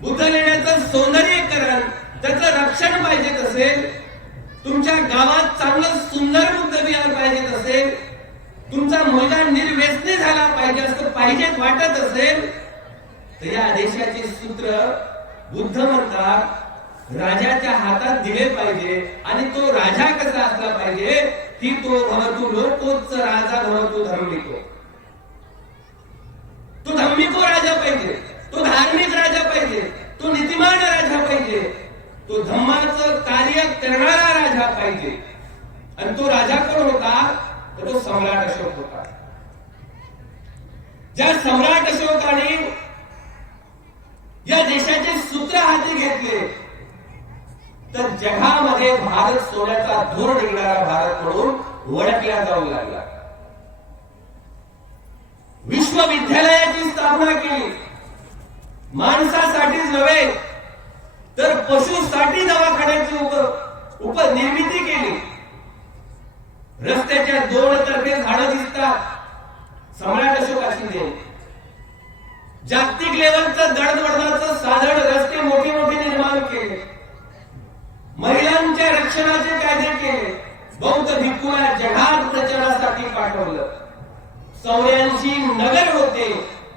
बुद्ध लेण्याचं सौंदर्यीकरण त्याचं रक्षण पाहिजे असेल तुमच्या गावात चांगलं सुंदर बुद्ध विहार पाहिजे असेल, तुमचा मुलगा निर्व्यसनी झाला पाहिजे असं पाहिजेत वाटत असेल, तर या देशाचे सूत्र बुद्ध म्हणतात राजाच्या हातात दिले पाहिजे. आणि तो राजा कसा असला पाहिजे की तो भवतु लोकोच्च राजा भवतु धम्मिको. तो धम्मिको राजा पाहिजे, तो धार्मिक राजा पाहिजे, तो नीतिमान राजा पाहिजे, तो धम्माचं कार्य करणारा राजा पाहिजे. आणि तो राजा कोण होता? तर तो सम्राट अशोक होता. ज्या सम्राट अशोकाने या देशाचे सूत्र हाती घेतले, तर जगामध्ये भारत सोन्याचा धूर निघणारा भारत म्हणून ओळखला जाऊ लागला. विश्वविद्यालयाची स्थापना केली. माणसासाठीच नव्हे तर पशुसाठी दवाखान्याची उपनिर्मिती केली. रस्त्याच्या दोन तर्फे झाडं दिसतात, सम्राट अशोकाची देण. जागतिक लेवलचं दळणवळणाचं साधन रस्ते मोठे मोठे निर्माण केले. महिलांच्या रक्षणाचे कायदे केले. बौद्ध भिक्खूला जगात प्रचारासाठी पाठवलं. 84 नगर होते,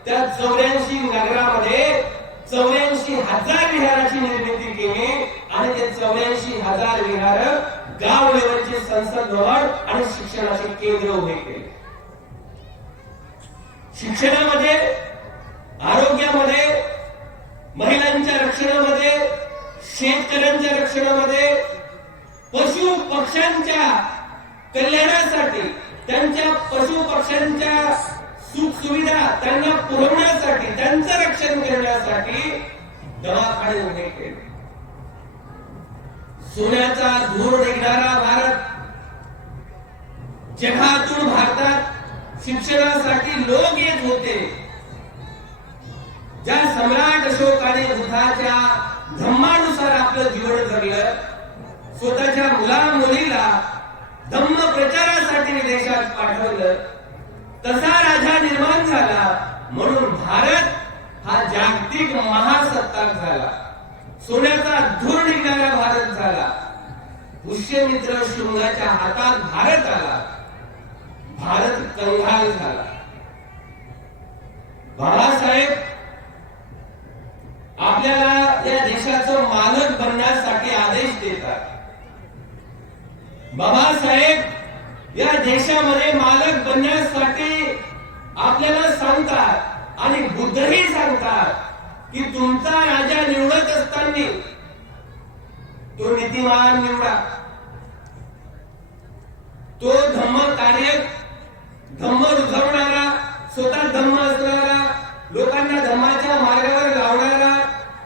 त्या 84 नगरामध्ये 84,000 विहाराची निर्मिती केली. आणि ते 84,000 विहार गाव लेवलचे संसद भवन आणि शिक्षणाचे केंद्र उभे केले. शिक्षणामध्ये, आरोग्यामध्ये, महिलांच्या रक्षणामध्ये, शेतकऱ्यांच्या रक्षणामध्ये, पशु पक्ष्यांच्या कल्याणासाठी, त्यांच्या पशु पक्ष्यांच्या सुख सुविधा त्यांना पुरवण्यासाठी, त्यांचं रक्षण करण्यासाठी दवाखाने उभे केले. सोन्याचा धूर निघणारा भारत. जगातून भारतात शिक्षणासाठी लोक येत होते. ज्या सम्राट अशोकाने बुद्धाच्या धम्मानुसार आपलं जीवन जगलं, स्वतःच्या मुला मुलीला धम्म प्रचारासाठी विदेशात पाठवलं, तसा राजा निर्माण झाला. म्हणून भारत हा जागतिक महासत्ताक झाला. सोन्याचा धूर निघणारा भारत झाला. पुष्यमित्र शृंगाच्या हातात भारत आला. भारत कंगाल झाला. बाळासाहेब आपल्याला या देशाचं मालक बनण्यासाठी आदेश देतात. बाबासाहेब या देशामध्ये मालक बनण्यासाठी आपल्याला सांगतात. आणि बुद्धही सांगतात की तुमचा राजा निवडत असताना तो नीतिमान निवडा, तो धम्म कार्य, धम्म रुजवणारा, स्वतः धम्म असणारा, लोकांना धम्माच्या मार्गावर लावणारा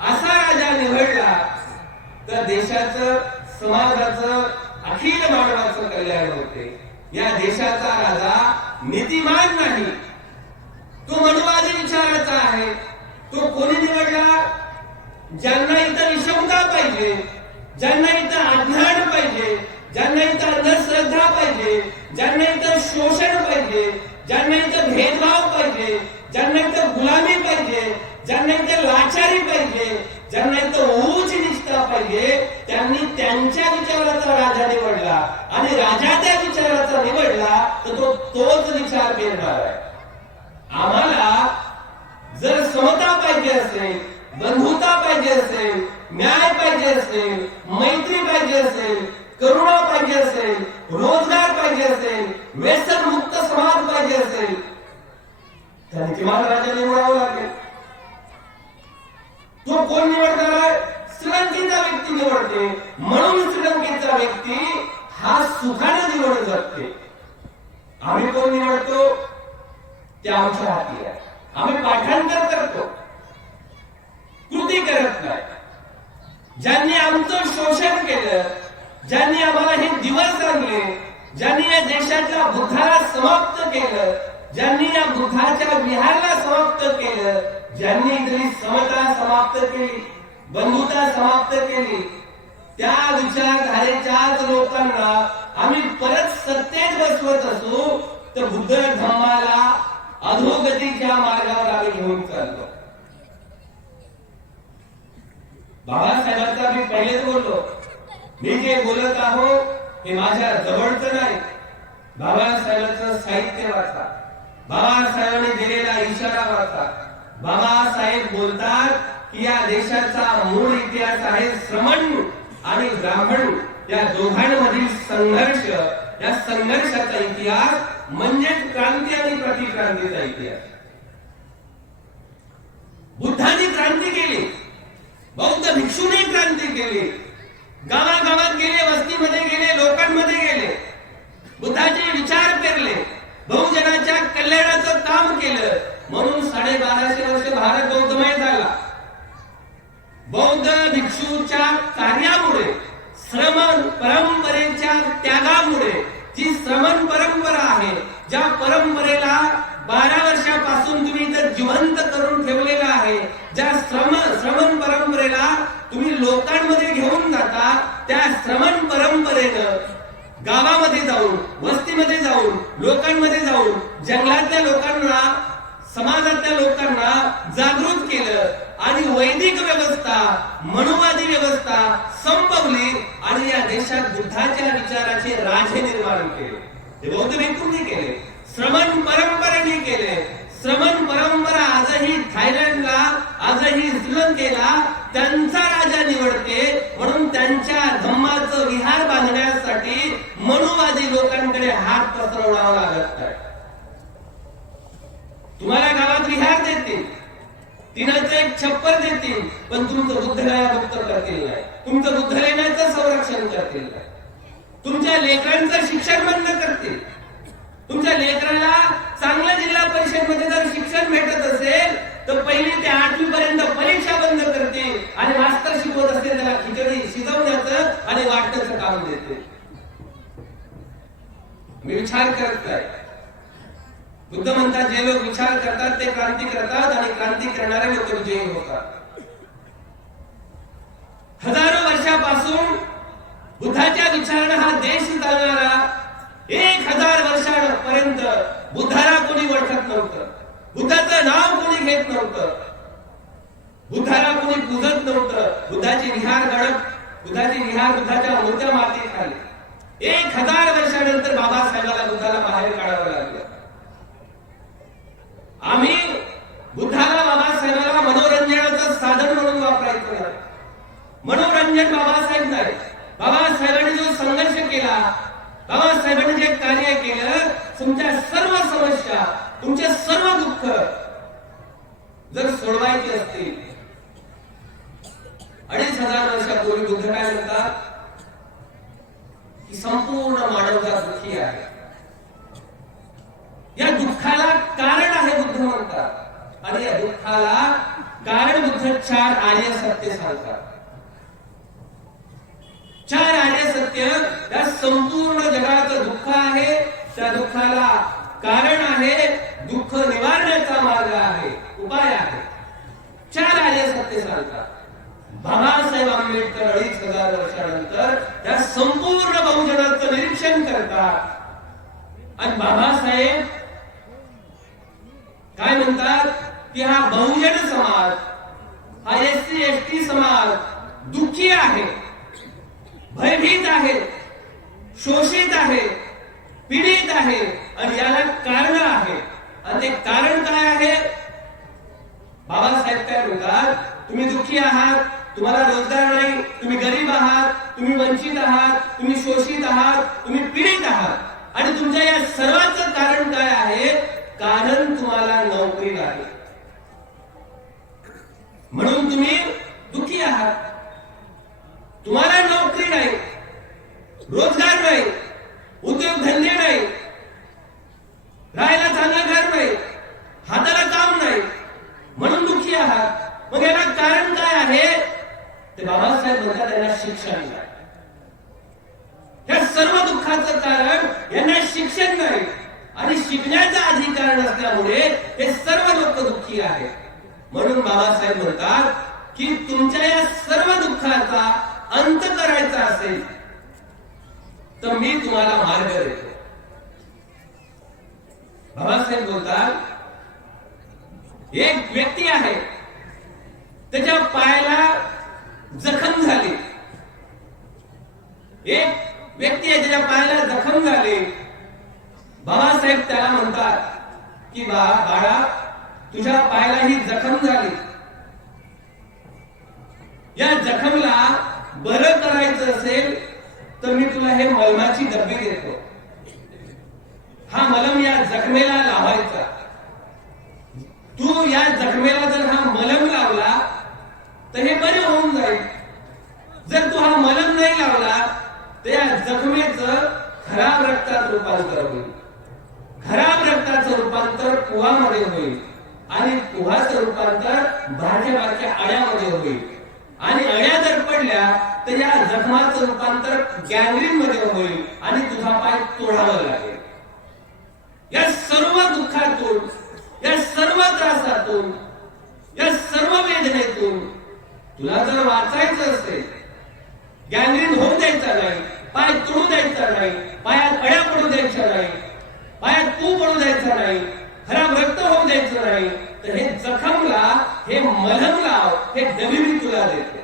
असा राजा निवडला तर देशाचं, समाजाचं, अखिल मानवाचं कल्याण होते. या देशाचा राजा नीतिमान नाही, तो मनुवादी विचाराचा आहे. तो कोणी निवडला? ज्यांना इथं विषमता पाहिजे, ज्यांना इथं अज्ञान पाहिजे, ज्यांना इथं अंधश्रद्धा पाहिजे, ज्यांना इथं शोषण पाहिजे, ज्यांना इथं भेदभाव पाहिजे, ज्यांना इथं गुलामी पाहिजे, ज्यांना इथं लाचारी पाहिजे, ज्यांना इथं उच्च निष्ठा पाहिजे, त्यांनी त्यांच्या विचाराचा राजा निवडला. आणि राजा त्या विचाराचा निवडला तर तो तोच विचार पेरणार आहे. आम्हाला जर समता पाहिजे असेल, बंधुता पाहिजे असेल, न्याय पाहिजे असेल, मैत्री पाहिजे असेल, करुणा पाहिजे असेल, रोजगार पाहिजे असेल, व्यसन मुक्त समाज पाहिजे असेल, तर नीतिमान राजा निवडावा लागेल. तो कोण निवडणार आहे? श्रीलंकेचा व्यक्ती निवडते. म्हणून श्रीलंकेचा व्यक्ती हा सुखाने निवडून जाते. आम्ही कोण निवडतो? ते आमच्या हाती आहे. आम्ही पाठांतर करतो, कृती करत नाही. ज्यांनी आमचं शोषण केलं, ज्यांनी आम्हाला हे दिवस आणले, ज्यांनी या देशाच्या बुद्धाला समाप्त केलं, ज्यांनी या बुद्धाच्या विहाराला समाप्त केलं, ज्यांनी इथली समता समाप्त केली, बंधुता समाप्त केली, त्या विचारधारेच्याच लोकांना आम्ही परत सत्तेत बसवत असू तर बुद्ध धम्माला अधोगतीच्या मार्गावर आम्ही घेऊन चाललो. बाबासाहेबांचा मी पहिलेच बोललो, मी जे बोलत आहो हे माझ्या जवळचं नाही, बाबासाहेबांचं साहित्य वाचा, बाबासाहेबांनी दिलेला इशारा वाचा. बाबासाहेब बोलतात की या देशाचा मूळ इतिहास आहे श्रमण आणि ब्राह्मण या दोघांमधील संघर्ष. या संघर्षाचा इतिहास म्हणजेच क्रांती आणि प्रतिक्रांतीचा इतिहास. बुद्धांनी क्रांती केली, बौद्ध भिक्षूंनी क्रांती केली, गावागावात गेले, वस्तीमध्ये गेले, लोकांमध्ये गेले, बुद्धाचे विचार पेरले, बहुजनाच्या कल्याणाचं काम केलं. म्हणून 1250 वर्ष भारत बौद्धमय झाला. बौद्ध भिक्षूच्या कार्यामुळे, श्रमण परंपरेच्या त्यागामुळे, जी श्रमण परंपरा आहे, ज्या परंपरेला 12 वर्षापासून तुम्ही इथं जिवंत करून ठेवलेला आहे, ज्या श्रमण परंपरेला तुम्ही लोकांमध्ये घेऊन जाता, त्या श्रमण परंपरेनं गावामध्ये जाऊन, वस्तीमध्ये जाऊन, लोकांमध्ये जाऊन, जंगलातल्या लोकांना, समाजातल्या लोकांना जागृत केलं आणि वैदिक व्यवस्था, मनुवादी व्यवस्था संपवली आणि या देशात बुद्धाच्या विचाराचे राजे निर्माण केले. हे बौद्ध भिक्षूंनी केले, श्रमण परंपरेने केले. श्रमण परंपरा आजही थायलंडला, आजही श्रीलंकेला त्यांचा राजा निवडते. म्हणून त्यांच्या धम्माचं विहार बांधण्यासाठी मनुवादी लोकांकडे हात पसरवावा लागत नाही. तुम्हाला गावात विहार देतील, तिनाचं एक छप्पर देतील, पण तुमचं बुद्धगया मुक्त करतील नाही, तुमचं बुद्धलेण्याचं संरक्षण करतील नाही, तुमच्या लेकरांचं शिक्षण बंद करतील. तुमच्या लेकराला चांगल्या जिल्हा परिषद मध्ये जर शिक्षण भेटत असेल तर 1ली ते 8वी पर्यंत परीक्षा बंद करते आणि मास्तर शिकवत असते त्याला खिचडी शिजवण्याचं आणि वाटण्याचं काम देते. मी विचार करत नाही. बुद्ध म्हणतात जे लोक विचार करतात ते क्रांती करतात आणि क्रांती करणारे लोक विजयी होतात. हजारो वर्षापासून बुद्धाच्या विचाराने हा देश चालणारा 1000 वर्षांपर्यंत बुद्धाला कोणी ओळखत नव्हतं, बुद्धाचं नाव कोणी घेत नव्हतं, बुद्धाला कोणी पूजत नव्हतं. बुद्धाची विहार गडप, बुद्धाची विहार, बुद्धाच्या मूर्त्या मातीखाली. 1000 वर्षानंतर बाबासाहेबाला बुद्धाला बाहेर काढावं लागलं. आम्ही बुद्धाला, बाबासाहेबाला मनोरंजनाचं साधन म्हणून वापरायचं नाही. मनोरंजन बाबासाहेब नाही. बाबासाहेबांनी जो संघर्ष केला, बाबासाहेबांनी जे कार्य केलं, तुमच्या सर्व समस्या, तुमचे सर्व दुःख जर सोडवायचे असतील, 2500 वर्षापूर्वी बुद्ध काय म्हणतात की संपूर्ण मानवता दुःखी आहे. या दुःखाला कारण आहे बुद्ध म्हणतात आणि या दुःखाला कारण बुद्ध 4 आर्य सत्य सांगतात. 4 आर्य सत्य या संपूर्ण जगाचं दुःख आहे, त्या दुःखाला कारण आहे, दुःख निवारण्याचा मार्ग आहे, उपाय आहे. 4 आर्य सत्य सांगतात. बाबासाहेब आंबेडकर 2500 वर्षानंतर त्या संपूर्ण बहुजनाचं निरीक्षण करतात आणि बाबासाहेब काय म्हणतात की हा बहुजन समाज, हा SC ST समाज दुःखी आहे, भयभीत आहे, शोषित आहे, पीडित आहे आणि याला कारण आहे. आणि ते कारण काय आहे? बाबासाहेब काय म्हणतात, तुम्ही दुःखी आहात, तुम्हाला रोजगार नाही, तुम्ही गरीब आहात, तुम्ही वंचित आहात, तुम्ही शोषित आहात, तुम्ही पीडित आहात आणि तुमच्या या सर्वांचं कारण काय आहे? कारण तुम्हाला नोकरी नाही, म्हणून तुम्ही दुःखी आहात. तुम्हाला नोकरी नाही, रोजगार नाही, उद्योगधंदे नाही, राहायला चांगलं घर नाही, हाताला काम नाही, म्हणून दुःखी आहात. मग याला कारण काय आहे? ते बाबासाहेब म्हणतात त्यांना शिक्षण नाही. या सर्व दुःखाचं कारण यांना शिक्षण नाही आणि शिकण्याचा अधिकार नसल्यामुळे हे सर्व लोक दुःखी आहेत. म्हणून बाबासाहेब म्हणतात की तुमच्या या सर्व दुःखाचा अंत करायचा असेल तर मी तुम्हाला मार्ग देतो. बाबासाहेब बोलतात, एक व्यक्ती आहे, त्याच्या पायाला जखम झाली, एक व्यक्ती आहे ज्याच्या पायाला जखम झाली, बाबासाहेब त्याला म्हणतात की बाळा तुझ्या पायाला ही जखम झाली, या जखमला बरं करायचं असेल तर मी तुला हे मलमाची डब्बी देतो, हा मलम या जखमेला लावायचा, तू या जखमेला जर हा मलम लावला तर हे बरे होऊन जाईल, जर तू हा मलम नाही लावला तर या जखमेचं खराब रक्तात रूपांतर होईल, खराब रक्ताचं रूपांतर पोहामध्ये होईल आणि पोहाचं रूपांतर बारक्या बारक्या अळ्यामध्ये होईल आणि अळ्या जर पडल्या तर या जखमाचं रूपांतर गँग्रीन मध्ये होईल आणि तुझा पाय तोडावा लागेल. या सर्व दुःखातून, या सर्व त्रासातून, या सर्व वेदनेतून तुला जर वाचायचं असेल, गँग्रीन होऊ द्यायचा नाही, पाय तोडू द्यायचा नाही, पायात अळ्या पडू द्यायच्या नाही, पायात पू पडू द्यायचा नाही, खराब रक्त होऊ द्यायचं नाही, तर हे जखमला हे मलम लाव, हे डबी मी तुला देतो.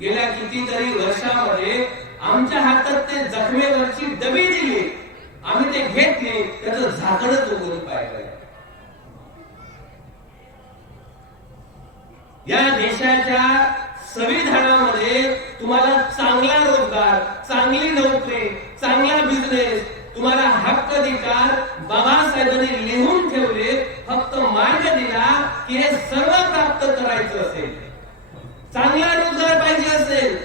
गेल्या कितीतरी वर्षामध्ये आमच्या हातात ते जखमेवरची डबी दिली, आम्ही ते घेतले, त्याचं झाकणच उघडून पाहिलं. या देशाच्या संविधानामध्ये तुम्हाला चांगला रोजगार, चांगली नोकरी, चांगला बिझनेस, तुम्हाला हक्क अधिकार बाबासाहेबांनी लिहून ठेवले, फक्त मार्ग दिला की हे सर्व प्राप्त करायचं असेल, चांगला रोजगार पाहिजे असेल,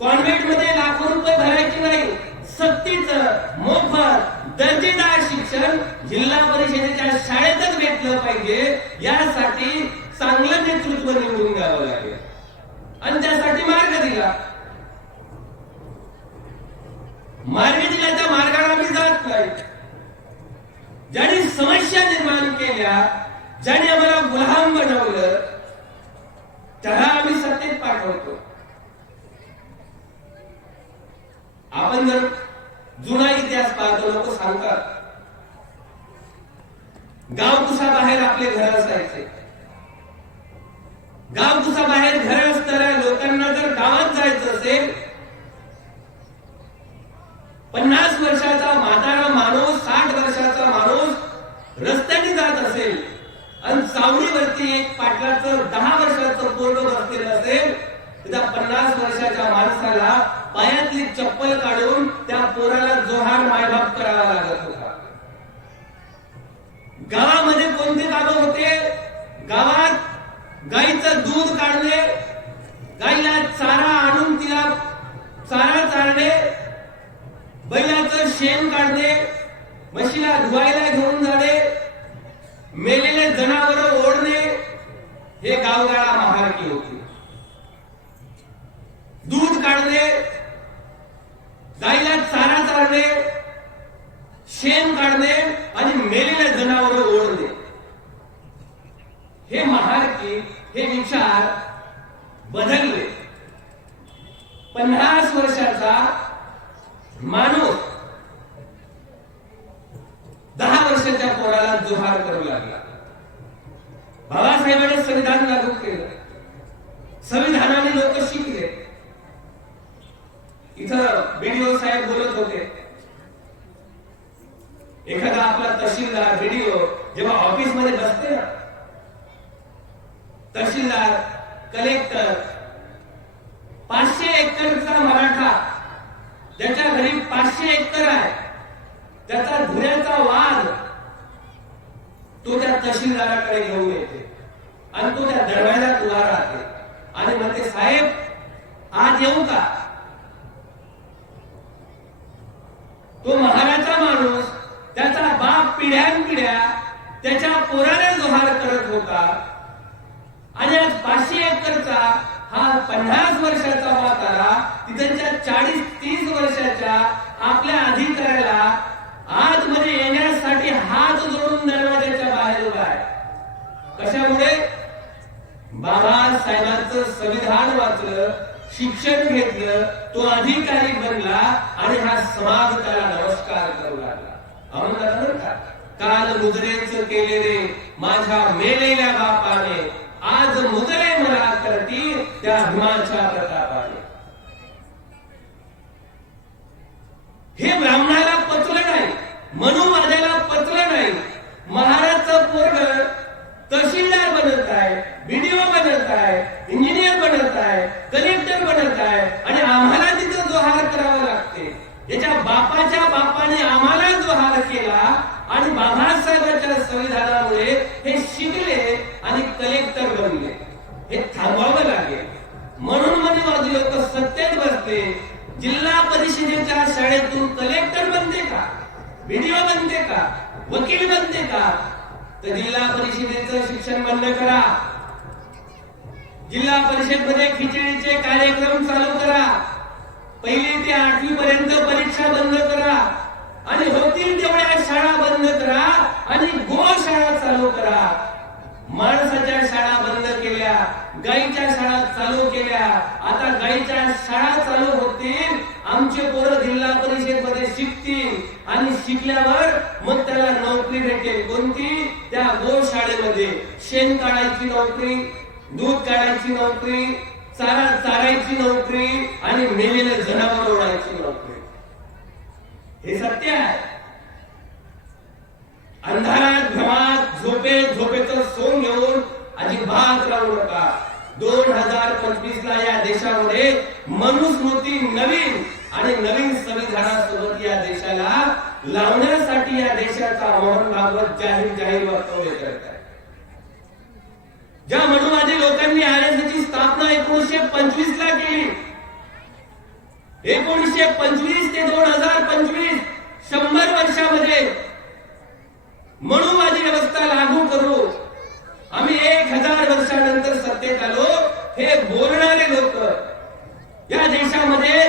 कॉन्व्हेंटमध्ये लाखो रुपये भरायचे नाही, सक्तीचं मोफत दर्जेदार शिक्षण जिल्हा परिषदेच्या शाळेतच भेटलं पाहिजे, यासाठी चांगलं नेतृत्व निवडून द्यावं लागेल आणि त्यासाठी मार्ग दिला. मार्ग दिला त्या मार्गाला आम्ही जात नाही. ज्यांनी समस्या निर्माण केल्या, ज्यांनी आम्हाला गुलाम बनवलं, त्याला आम्ही सत्तेत पाठवतो. आपण जर जुना इतिहास पाहतो, लोक सांगतात गावकुसा बाहेर आपले घर असायचे, गावकुसा बाहेर घर असणाऱ्या लोकांना जर गावात जायचं असेल, 50 वर्षाचा म्हातारा माणूस, 60 वर्षाचा माणूस रस्त्याने जात असेल आणि चावडीवरती एक पाटलाचं 10 वर्षाचं पोरग बसलेलं असेल, त्या 50 वर्षाच्या माणसाला पायातली चप्पल काढून त्या पोराला जोहार मायबाप करावा लागत होता. गावामध्ये कोणते कामं होते? गावात गाईचं दूध काढणे, गाईला चारा आणून तिला चारा चारणे, बैलाचं शेण काढणे, म्हशीला धुवायला घेऊन जाणे, मेलेले जनावर ओढणे, हे गावगाडा महारकी होती. दूध काढणे, गाईला चारा चारणे, शेण काढणे आणि मेलेले जनावर ओढणे, हे महारकी, हे विचार बदलले. 50 वर्षाचा माणूस 10 वर्षाच्या पोराला जोहार करू लागला. बाबासाहेबांनी संविधान लागू केलं, संविधानाने लोक शिकले. इथं बीडीओ साहेब बोलत होते, एखादा आपला तहसीलदार बीडीओ जेव्हा ऑफिस मध्ये बसते ना, तहसीलदार, कलेक्टर, 500 एकरचा मराठा, ज्याच्या घरी 500 एकर आहे, त्याचा धुऱ्याचा वाद तो त्या तहसीलदाराकडे घेऊन येते आणि तो त्या दरवाजात उभा राहते आणि म्हणते, साहेब आज येऊ का? तो महाराजा माणूस, त्याचा बाप पिढ्यानपिढ्या त्याच्या पोराला जोहार करत होता आणि आज 500 एकरचा हा 50 वर्षाचा म्हातारा तिथच्या 40-30 वर्षाच्या आपल्या अधिकाऱ्याला आज मध्ये येण्यासाठी हात जोडून दरवाजाच्या बाहेर उभा आहे. कशामुळे? बाबासाहेबांचं संविधान वाचलं, शिक्षण घेतलं, तो अधिकारी बनला आणि हा समाज त्याला नमस्कार करू लागला. म्हणून काल मुजरेच केले रे माझ्या मेलेल्या बापाने, आज मुजरे मला करती त्या भीमाच्या प्रतापाने. हे ब्राह्मणाला पचलं नाही, मनुवाद्याला पचलं नाही. महाराजचं पोरग तहसीलदार बनत आहे, बीडीओ बनत आहे, इंजिनियर बनत आहे, कलेक्टर बनत आहे आणि आम्हाला तिथं जोहार करावा लागते. याच्या बापाच्या बापाने आम्हाला जोहार केला आणि बाबासाहेबांच्या संविधानामुळे हे शिकले आणि कलेक्टर बनले. हे थांबवावं लागेल. म्हणून मनुवादी लोक सत्तेत बसले. जिल्हा परिषदेच्या शाळेतून कलेक्टर बनते का, बीडीओ बनते का, वकील बनते का? तर जिल्हा परिषदेचं शिक्षण बंद करा. जिल्हा परिषद मध्ये खिचडीचे कार्यक्रम चालू करा. 1ली ते 8वी पर्यंत परीक्षा बंद करा आणि होतील तेवढ्या शाळा बंद करा आणि गोशाळा चालू करा. माणसाच्या शाळा बंद केल्या, गाईच्या शाळा चालू केल्या. आता गाईच्या शाळा चालू होतील, आमचे पोरं जिल्हा परिषद मध्ये शिकतील आणि शिकल्यावर मग त्याला नोकरी भेटेल. कोणती? त्या गोशाळेमध्ये शेण काढायची नोकरी, दूध काढायची नोकरी, चारा चारायची नोकरी आणि मेलेले जनावर ओढायची नोकरी. हे सत्य आहे. अंधारात भ्रमात झोपेचं सोंग घेऊन अजिबात राहू नका. 2025 ला या देशामध्ये मनुस्मृती नवीन आणि नवीन संविधानासोबत या देशाला लावण्यासाठी या देशाचा मोहन भागवत जाहीर वक्तव्य करत आहे. ज्या मनुवादी लोकांनी आरएसएसची स्थापना 1925 ला केली, 1925 ते 2025 100 वर्षामध्ये मनुवादी व्यवस्था लागू करू. आम्ही 1000 वर्षानंतर सत्तेत आलो. हे बोलणारे लोक या देशामध्ये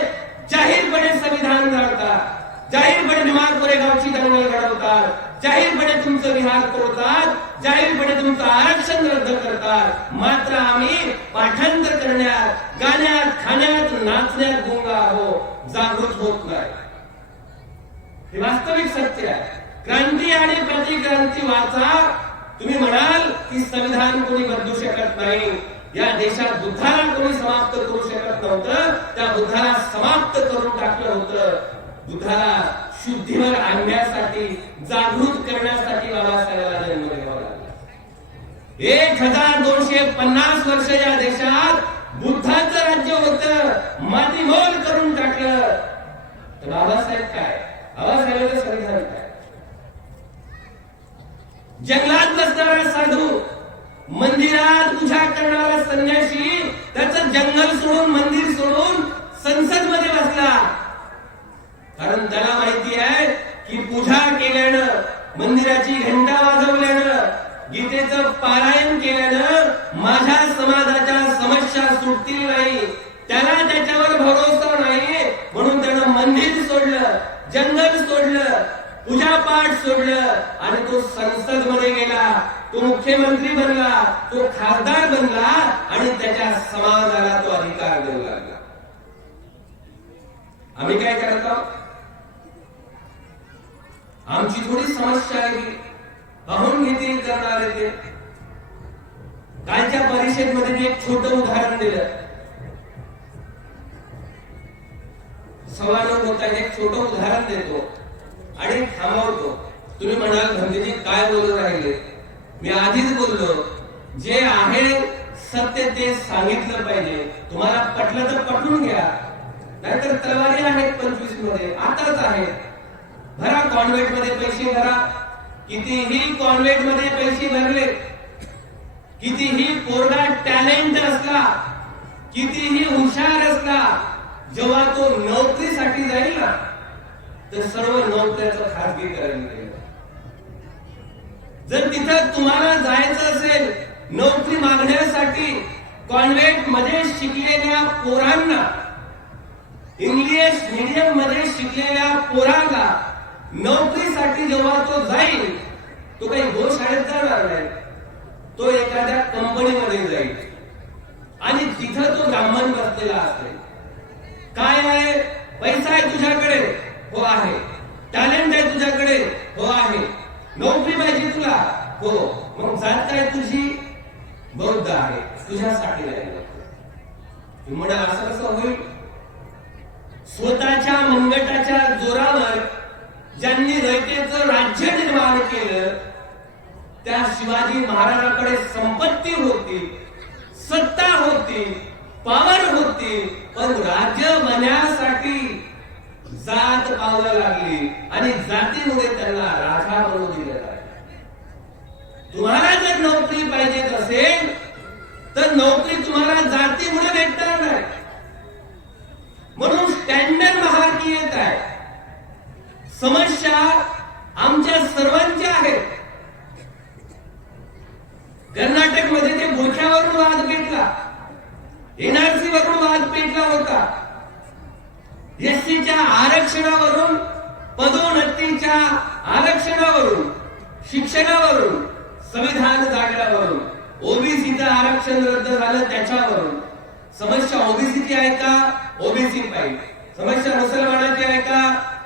जाहीरपणे संविधान जाळतात, जाहीरपणे निमाड कोरेगावची दंगल घडवतात, जाहीरपणे तुमचं विहार करतात, जाहीरपणे तुमचं आरक्षण रद्द करतात. मात्र आम्ही पाठांतर करण्यात, गाण्यात, खाण्यात, नाचण्यात गुंग आहोत, जागृत होत नाही. हे वास्तविक सत्य आहे. क्रांती आणि प्रतिक्रांती वाचा. तुम्ही म्हणाल की संविधान कोणी बदलू शकत नाही. या देशात बुद्धाला कोणी समाप्त करू शकत नव्हतं, त्या बुद्धाला समाप्त करून टाकलं होतं. बुद्धाला शुद्धीवर आणण्यासाठी, जागृत करण्यासाठी बाबासाहेबांना जन्म घ्यावा लागला. 1250 वर्ष या देशात बुद्धाचं राज्य होतं, मातीमोल करून टाकलं. तर बाबासाहेब काय, बाबासाहेबांचं संविधान काय? जंगलात बसणारा साधू, मंदिरात पूजा करणारा संन्यासी त्याचं जंगल सोडून, मंदिर सोडून संसद मध्ये बसला. कारण त्याला माहिती आहे की पूजा केल्यानं, मंदिराची घंटा वाजवल्यानं, गीतेचं पारायण केल्यानं माझ्या समाजाच्या समस्या सुटतील नाही. त्याला त्याच्यावर भरोसा नाही, म्हणून त्यानं मंदिर सोडलं, जंगल सोडलं, पूजापाठ सोडलं आणि तो संसद मध्ये गेला. तो मुख्यमंत्री बनला, तो खासदार बनला आणि त्याच्या समाजाला तो अधिकार देऊ लागला. आम्ही काय करत आहोत? आमची थोडी समस्या आहे, पाहून घेतील करणारे ते. कालच्या परिषदेमध्ये मी एक छोटं उदाहरण दिलं. सवाल होता, एक छोटं उदाहरण देतो आणि थांबवतो. तुम्ही म्हणाल भंगेजी काय बोलून राहिले? मी आधीच बोललो, जे आहे सत्य ते सांगितलं पाहिजे. तुम्हाला पटलं तर पटवून घ्या, नाहीतर तलवारी आहेत 25 मध्ये, आताच आहेत. भरा कॉन्व्हेंट मध्ये पैसे भरा. कितीही कॉन्व्हेंट मध्ये पैसे भरले, कितीही पोरगा टॅलेंट असला, कितीही हुशार असला, जेव्हा तो नोकरीसाठी जाईल ना, तर सर्व नोकऱ्याचं खासगीकरण केलं. जर तिथं तुम्हाला जायचं असेल नोकरी मागण्यासाठी, कॉन्व्हेंट मध्ये शिकलेल्या पोरांना, इंग्लिश मीडियम मध्ये शिकलेल्या पोराला नोकरीसाठी जेव्हा तो जाईल, तो काही गोशाळेत जाणार नाही, तो एखाद्या कंपनीमध्ये जाईल आणि तिथं तो ब्राह्मण बसलेला असेल. काय आहे? पैसा आहे तुझ्याकडे? हो आहे. टॅलेंट आहे तुझ्याकडे? हो आहे. नोकरी पाहिजे तुला? हो. मग जात काय तुझी? बौद्ध आहे, तुझ्यासाठी नाही. म्हणा असं कसं होईल? स्वतःच्या मनगटाच्या जोरावर ज्यांनी रयतेचं राज्य निर्माण केलं, त्या शिवाजी महाराजांकडे संपत्ती होती, सत्ता होती, पॉवर होती, पण राज्य बनण्यासाठी जात पाहावं लागली आणि जातीमुळे त्यांना राजा बनवून दिलं आहे. तुम्हाला जर नोकरी पाहिजे असेल तर नोकरी तुम्हाला जातीमुळे भेटणार नाही. म्हणून स्टँडर्ड महाराष्ट्र येत आहे. समस्या आमच्या सर्वांच्या आहेत. कर्नाटकमध्ये ते बुरख्यावरून वाद पेटला, एनआरसी वरून वाद पेटला होता, एससीच्या आरक्षणावरून, पदोन्नतीच्या आरक्षणावरून, शिक्षणावरून, संविधान जागरावरून, ओबीसीचं आरक्षण रद्द झालं त्याच्यावरून. समस्या ओबीसीची आहे का? ओबीसी पाहिजे. समस्या मुसलमानाची आहे का?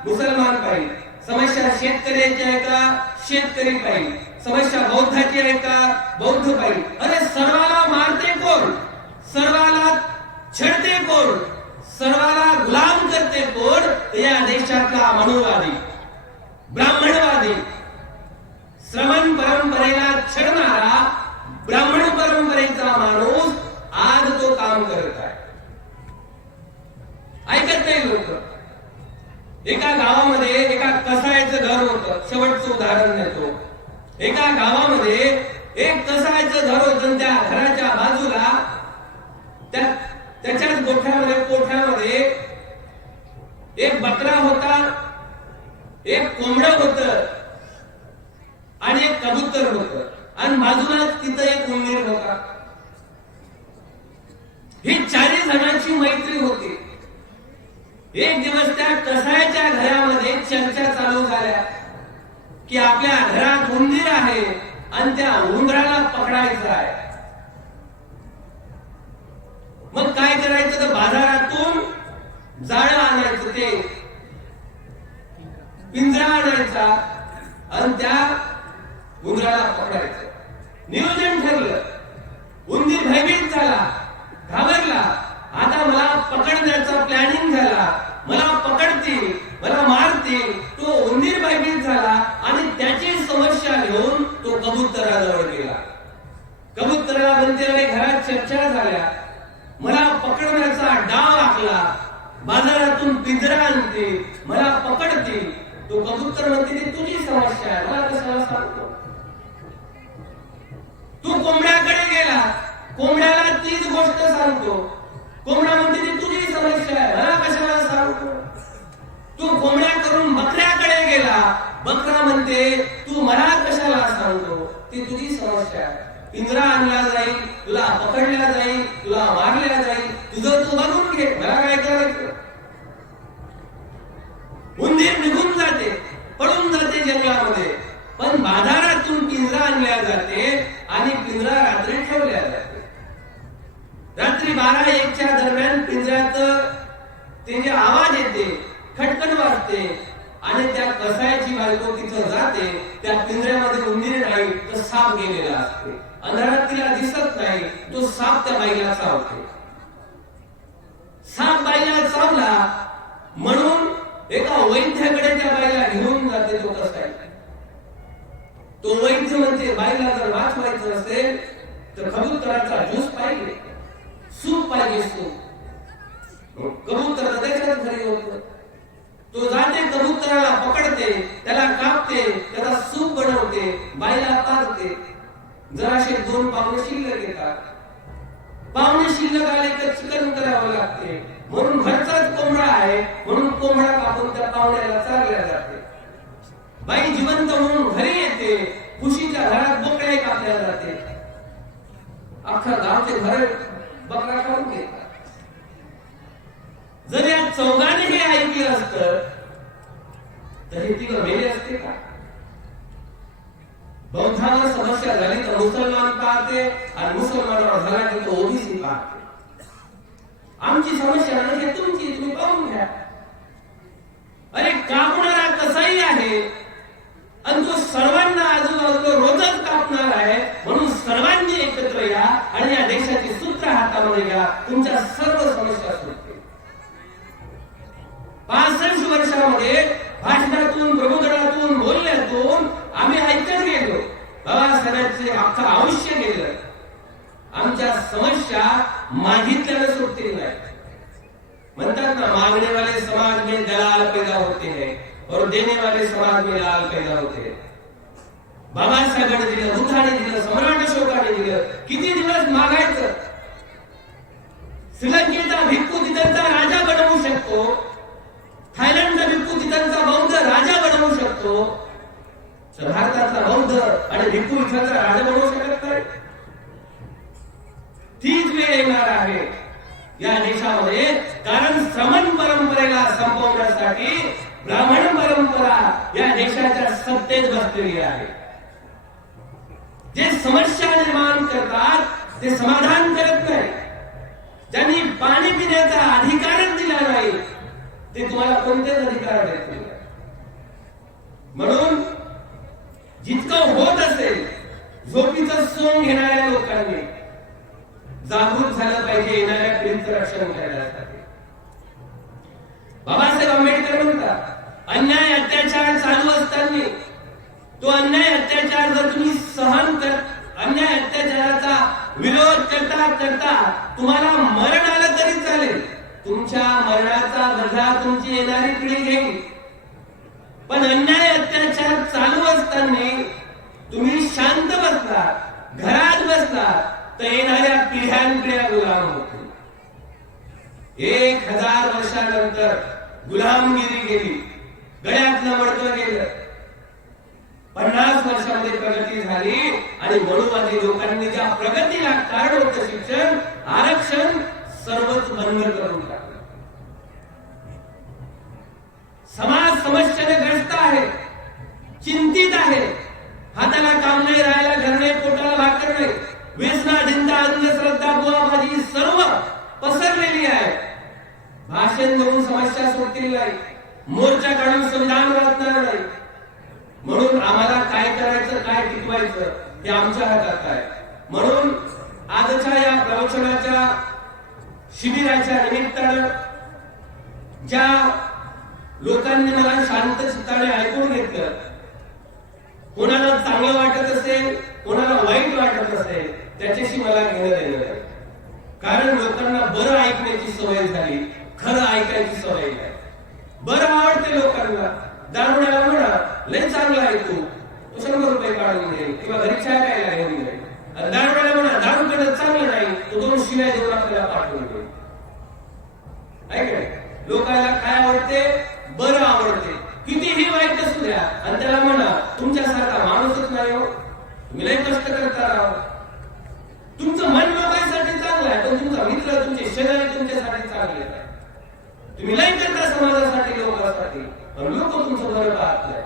मुसलमान पाहिजे. समस्या शेतकऱ्याची आहे का? शेतकरी पाहिजे. समस्या बौद्धाची आहे का? बौद्ध पाहिजे. अरे सर्वाला मारते कोण? सर्वाला छळते कोण? सर्वाला गुलाम करते कोण? या देशातला मनुवादी, ब्राह्मणवादी, श्रमण परंपरेला छळणारा ब्राह्मण परंपरेचा माणूस आज तो काम करत आहे. ऐकत नाही लोक. एका गावामध्ये एका कसाईचं घर होतं. शेवटचं उदाहरण देतो. एका गावामध्ये एक कसाईचं घर होतं. त्या घराच्या बाजूला त्याच्याच कोठ्यामध्ये एक बकरा होता, एक कोंबडं होतं आणि एक कबूतर होतं आणि बाजूलाच तिथं एक उंदीर होता. ही चारही जणांची मैत्री होती. एक दिवस त्या कसाईच्या घरामध्ये चर्चा चालू झाल्या की आपल्या घरात उंदीर आहे आणि त्या उंदराला पकडायचं आहे. मग काय करायचं? तर बाजारातून जाळं आणायचं, ते पिंजरा आणायचा आणि त्या उंदराला पकडायचं. नियोजन ठरलं. उंदीर भयभीत झाला, घाबरला. आता मला पकडण्याचा प्लॅनिंग झाला. मला पकडतील, मला मारतील. तो उंदीर भयभीत झाला आणि त्याची समस्या घेऊन तो कबुतराजवळ गेला. कबुतराला म्हणते, अरे घरात चर्चा झाल्या, मला पकडण्याचा डाव आखला, बाजारातून पिंजरा आणते, मला पकडतील. तो कबूतर म्हणते, ती तुझी समस्या आहे, मला कशाला सांगतो? तू कोंबड्याकडे गेला, कोंबड्याला तीच गोष्ट सांगतो. कोंबडा म्हणते, ती तुझी समस्या आहे, मला कशाला सांगतो? तू कोंबड्या करून बकऱ्याकडे गेला, बकरा म्हणते, तू मला कशाला सांगतो? ती तुझी समस्या आहे. पिंजरा आणला जाईल, तुला पकडल्या जाईल, तुला मारल्या जाईल, तुझं तू बघून घे, मला काय करायचं? उंदीर निघून जाते, पळून जाते जंगलामध्ये. पण बाजारातून पिंजरा आणल्या जाते आणि पिंजरा रात्री ठेवल्या जाते. रात्री 12-1च्या दरम्यान पिंजऱ्यात ते जे आवाज येते, खटकन वाजते आणि त्या कसाईची बायको तिथं जाते. त्या पिंजऱ्यामध्ये उंदीर नाही तर साप गेलेला असते. अंधारात तिला दिसत नाही, तो साप त्या बाईला चावते. साप बाईला चावला म्हणून एका वैद्याकडे त्या बाईला घेऊन जाते तो कसाई. तो वैद्य म्हणते, बाईला जर वाचवायचं असेल तर कबुतराचा ज्यूस पाहिजे, सूप पाहिजे, सूप. कबूतर त्याच्याच घरी होतं. तो जाते, कबुतराला पकडते, त्याला कापते, त्याचा सूप बनवते, बाईला पाजते. जराशे 2 पावणे शिल्लक येतात. पावणे शिल्लक आले तर चिकन करावं लागते. म्हणून घरचाच कोंबडा आहे म्हणून कोंबडा कापून त्या पावण्याला चारल्या जाते. बाई जिवंत म्हणून घरी येते. खुशीच्या घरात बोकड्या कापल्या जाते. अख्खा गावचे घर बकरा खाऊन घेतात. जर या चौघाने हे ऐकलं असतं तर हे तिला मेले असते का? बौद्धांना समस्या झाली तर मुसलमान पाहते आणि मुसलमानावर झाला की तो ओबीसी पाहते. आमची समस्या नाही, तुमची, तुम्ही पाहून घ्या. अरे कापणारा कसाही आहे आणि तो सर्वांना आजूबाजूला रोजच कापणार आहे. म्हणून सर्वांनी एकत्र या आणि या देशाची सूत्र हातामध्ये घ्या. तुमच्या सर्व समस्या सुटतील. 65 वर्षामध्ये भाषणातून, प्रबोधनातून, बोलण्यातून आम्ही ऐकत गेलो. बाबासाहेबांचे अख्खं आयुष्य गेलं. आमच्या समस्या मागितल्यानं सुटतील नाही. म्हणतात ना, मांगने वाले समाज में दलाल पैदा होते हैं और देने वाले समाज में लाल पैदा होते हैं. बाबासाहेबांनी दिलं, बुद्धाने दिलं, सम्राट अशोकाने दिलं. किती दिवस मागायचं? श्रीलंकेचा भिक्खू तिथलचा राजा बनवू शकतो. थायलंडचा भिक्खू तिथलचा बौद्ध राजा बनवू शकतो. भारतातला बौद्ध आणि भिक्खू इथलचा राजा बनवू शकत नाही. तीच वेळ येणार आहे या देशामध्ये. कारण श्रमण परंपरेला संपवण्यासाठी ब्राह्मण परंपरा या देशाच्या सत्तेत बसलेली आहे. जे समस्या निर्माण करतात ते समाधान करत नाही. ज्यांनी पाणी पिण्याचा अधिकारच दिला नाही ते तुम्हाला कोणतेच अधिकार देतील. म्हणून जितकं होत असेल झोपीचं सोंग घेणाऱ्या लोकांनी जागृत झालं पाहिजे येणाऱ्या पिढीचं रक्षण करण्यासाठी. बाबासाहेब आंबेडकर म्हणतात, अन्याय अत्याचार चालू असताना तो अन्याय अत्याचार जर तुम्ही सहन कर, अन्याय अत्याचाराचा विरोध करता करता तुम्हाला मरण आलं तरी चालेल. तुमच्या मरणाचा बदला तुमची येणारी पिढी घेईल. पण अन्याय अत्याचार चालू असताना तुम्ही शांत बसला, घरात बसला तर येणाऱ्या पिढ्यानपिढ्या गुलाम होतील. 1000 वर्षानंतर गुलामगिरी गेली, गळ्यातलं मडकं गेलं. 50 वर्षामध्ये प्रगती झाली आणि बळूवादी लोकांनी ज्या प्रगतीला कारण होतं शिक्षण, आरक्षण, सर्वच बंद करून टाकलं. समाज समस्येने ग्रस्त आहे, चिंतित आहे. हाताला काम नाही, राहायला घर नाही, पोटाला भाकर नाही, व्यसना, निंदा, अंधश्रद्धा, बुवाबाजी सर्व पसरलेली आहे. भाषण देऊन समस्या सुटतील नाही, मोर्चा काढून संविधान वाचणार नाही. म्हणून आम्हाला काय करायचं, काय टिकवायचं हे आमच्या हातात आहे. म्हणून आजच्या या प्रवचनाच्या शिबिराच्या निमित्तानं ज्या लोकांनी मला शांत चित्ताने ऐकून घेतलं, कोणाला चांगलं वाटत असेल, कोणाला वाईट वाटत असेल, त्याच्याशी मला घेणं देणं नाही. कारण लोकांना बरं ऐकण्याची सवय झाली, खरं ऐकायची सवय नाही. बरं आवडते लोकांना. दारुड्याला म्हणा लय चांगला आहे तू 100 रुपये काढून दे किंवा घरी चहा प्यायला घेऊन दे. दारुड्याला म्हणा दारू पिणं चांगलं नाही, तो 2 शिव्या देऊन आपल्याला पाठवून दे. ऐक, लोकांना काय आवडते? बरं आवडते. कितीही वाईट असू द्या आणि त्याला म्हणा तुमच्यासारखा माणूसच नाही हो, तुम्ही लय कष्ट करता राहा. तुमचं मन लोकांसाठी चांगलं आहे, पण तुमचा मित्र, तुमचे शेजारी तुमच्यासाठी चांगले नाही. तुम्ही लय करता समाजासाठी, लोकांसाठी, पण लोक तुमचं बरं पाहत नाही.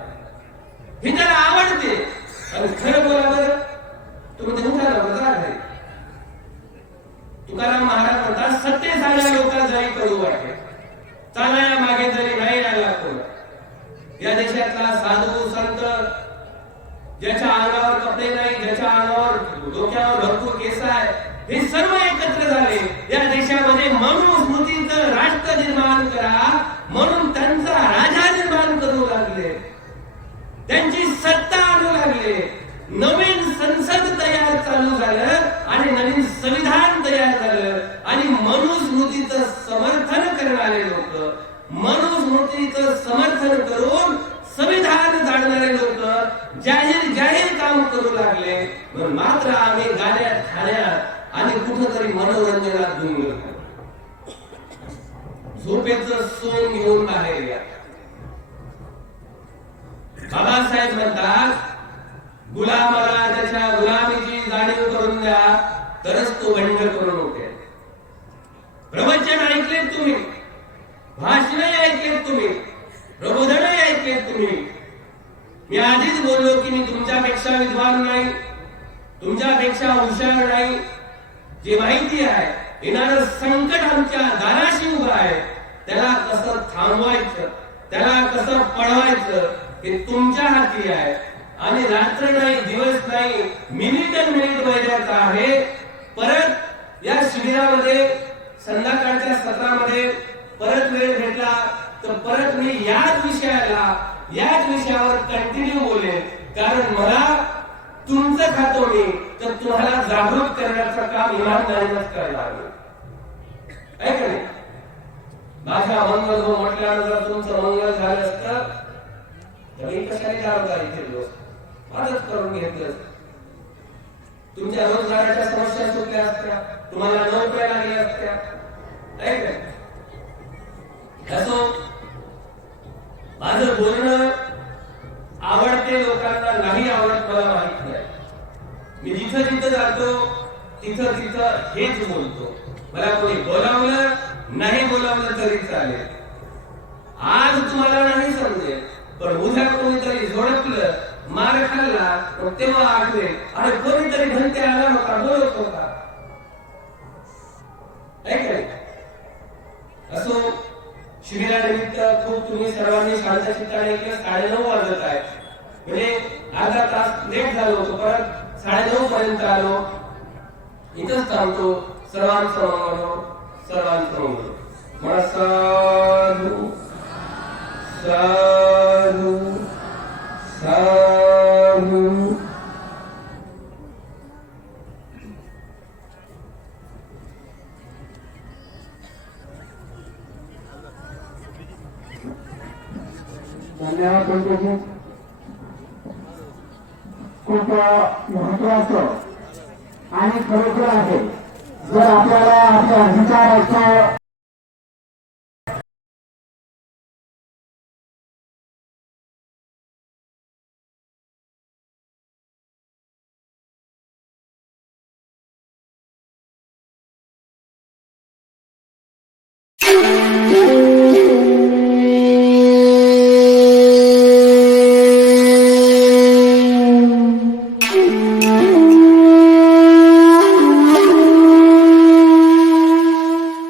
हे त्याला आवडते. आणि खरं बोला बरं, तुम्ही तुमच्या बरोबर आहे. तुकाराम महाराज म्हणतात, सत्य झाल्या लोकांना जरी करू वाटे, चालाया मागे जरी नाही आला कोण. या देशातला साधू संत ज्याच्या अंगावर कपडे नाही, ज्याच्या अंगावर डोक्यावर भरपूर केस आहे, हे सर्व एकत्र झाले. या देशामध्ये मनुस्मृतीचं राष्ट्र निर्माण करा म्हणून त्यांचा राजा निर्माण करू लागले, त्यांची सत्ता आणू लागले. नवीन संसद तयार चालू झालं आणि नवीन संविधान तयार झालं. आणि मनुस्मृतीचं समर्थन करणारे लोक, मनुस्मृतीचं समर्थन करून संविधान जाणणारे लोक जाहीर जाहीर काम करू लागले. मात्र आम्ही गाण्यात, खाण्यात आणि कुठंतरी मनोरंजनात गुंग गेलो. झोपेचं सोंग घेऊन बाहेर या. बाबासाहेब म्हणतात, गुलामाला त्याच्या गुलामीची जाणीव करून द्या, तरच तो बंड करून उठेल. प्रवचन ऐकलेत तुम्ही, भाषण ऐकलेत तुम्ही, प्रबोधन ऐकलेत तुम्ही. मी आधीच बोललो की मी तुमच्यापेक्षा विद्वान नाही, तुमच्यापेक्षा हुशार नाही. जे माहिती आहे, येणारं संकट आमच्या दाराशी उभं आहे, त्याला कसं थांबवायचं, त्याला कसं पळवायचं हे तुमच्या हाती आहे. आणि रात्र नाही, दिवस नाही, मिनिट वैराचा आहे. परत या शिबिरामध्ये संध्याकाळच्या सत्रामध्ये परत वेळ भेटला तर परत मी याच विषयावर कंटिन्यू बोलेन, कारण मला तुमचं खातो मी तर तुम्हाला जागृत करण्याचं काम इमानदारीनंच करणार मी. आहे का नाही? माझ्या मंगल हो म्हटल्यानंतर तुमचं मंगल झालं असतं तर मी कशाने जबाबदारी केली मदत करून घेतलं, तुमच्या रोजगाराच्या समस्या सुटल्या असत्या, तुम्हाला नोकऱ्या लागल्या असत्या. आहे का? असो, माझं बोलणं आवडते लोकांना नाही आवडत मला माहित नाही. मी जिथं जिथं जातो तिथं हेच बोलतो. मला कोणी बोलावलं नाही बोलावलं तरी चालेल. आज तुम्हाला नाही समजेल, पण उद्या कोणीतरी झोडपलं, मार खाल्ला, मग तेव्हा आठवेल आणि कोणीतरी घंटे आला होता, बोलत होता. असो, शिबिरानिमित्त खूप तुम्ही सर्वांनी शांत चित्ताने केलं. 9:30 वाजत आहे, म्हणजे अर्धा तास लेट झालो होतो, परत 9:30 पर्यंत आलो. इथंच थांबतो. सर्वांचं मंगल, सर्वांचं मंगल. मला साधू साधू साधू. धन्यवाद पंकजी. खूप महत्वाचं आणि खरोखर आहे. जर आपल्याला आपल्या अधिकाराचं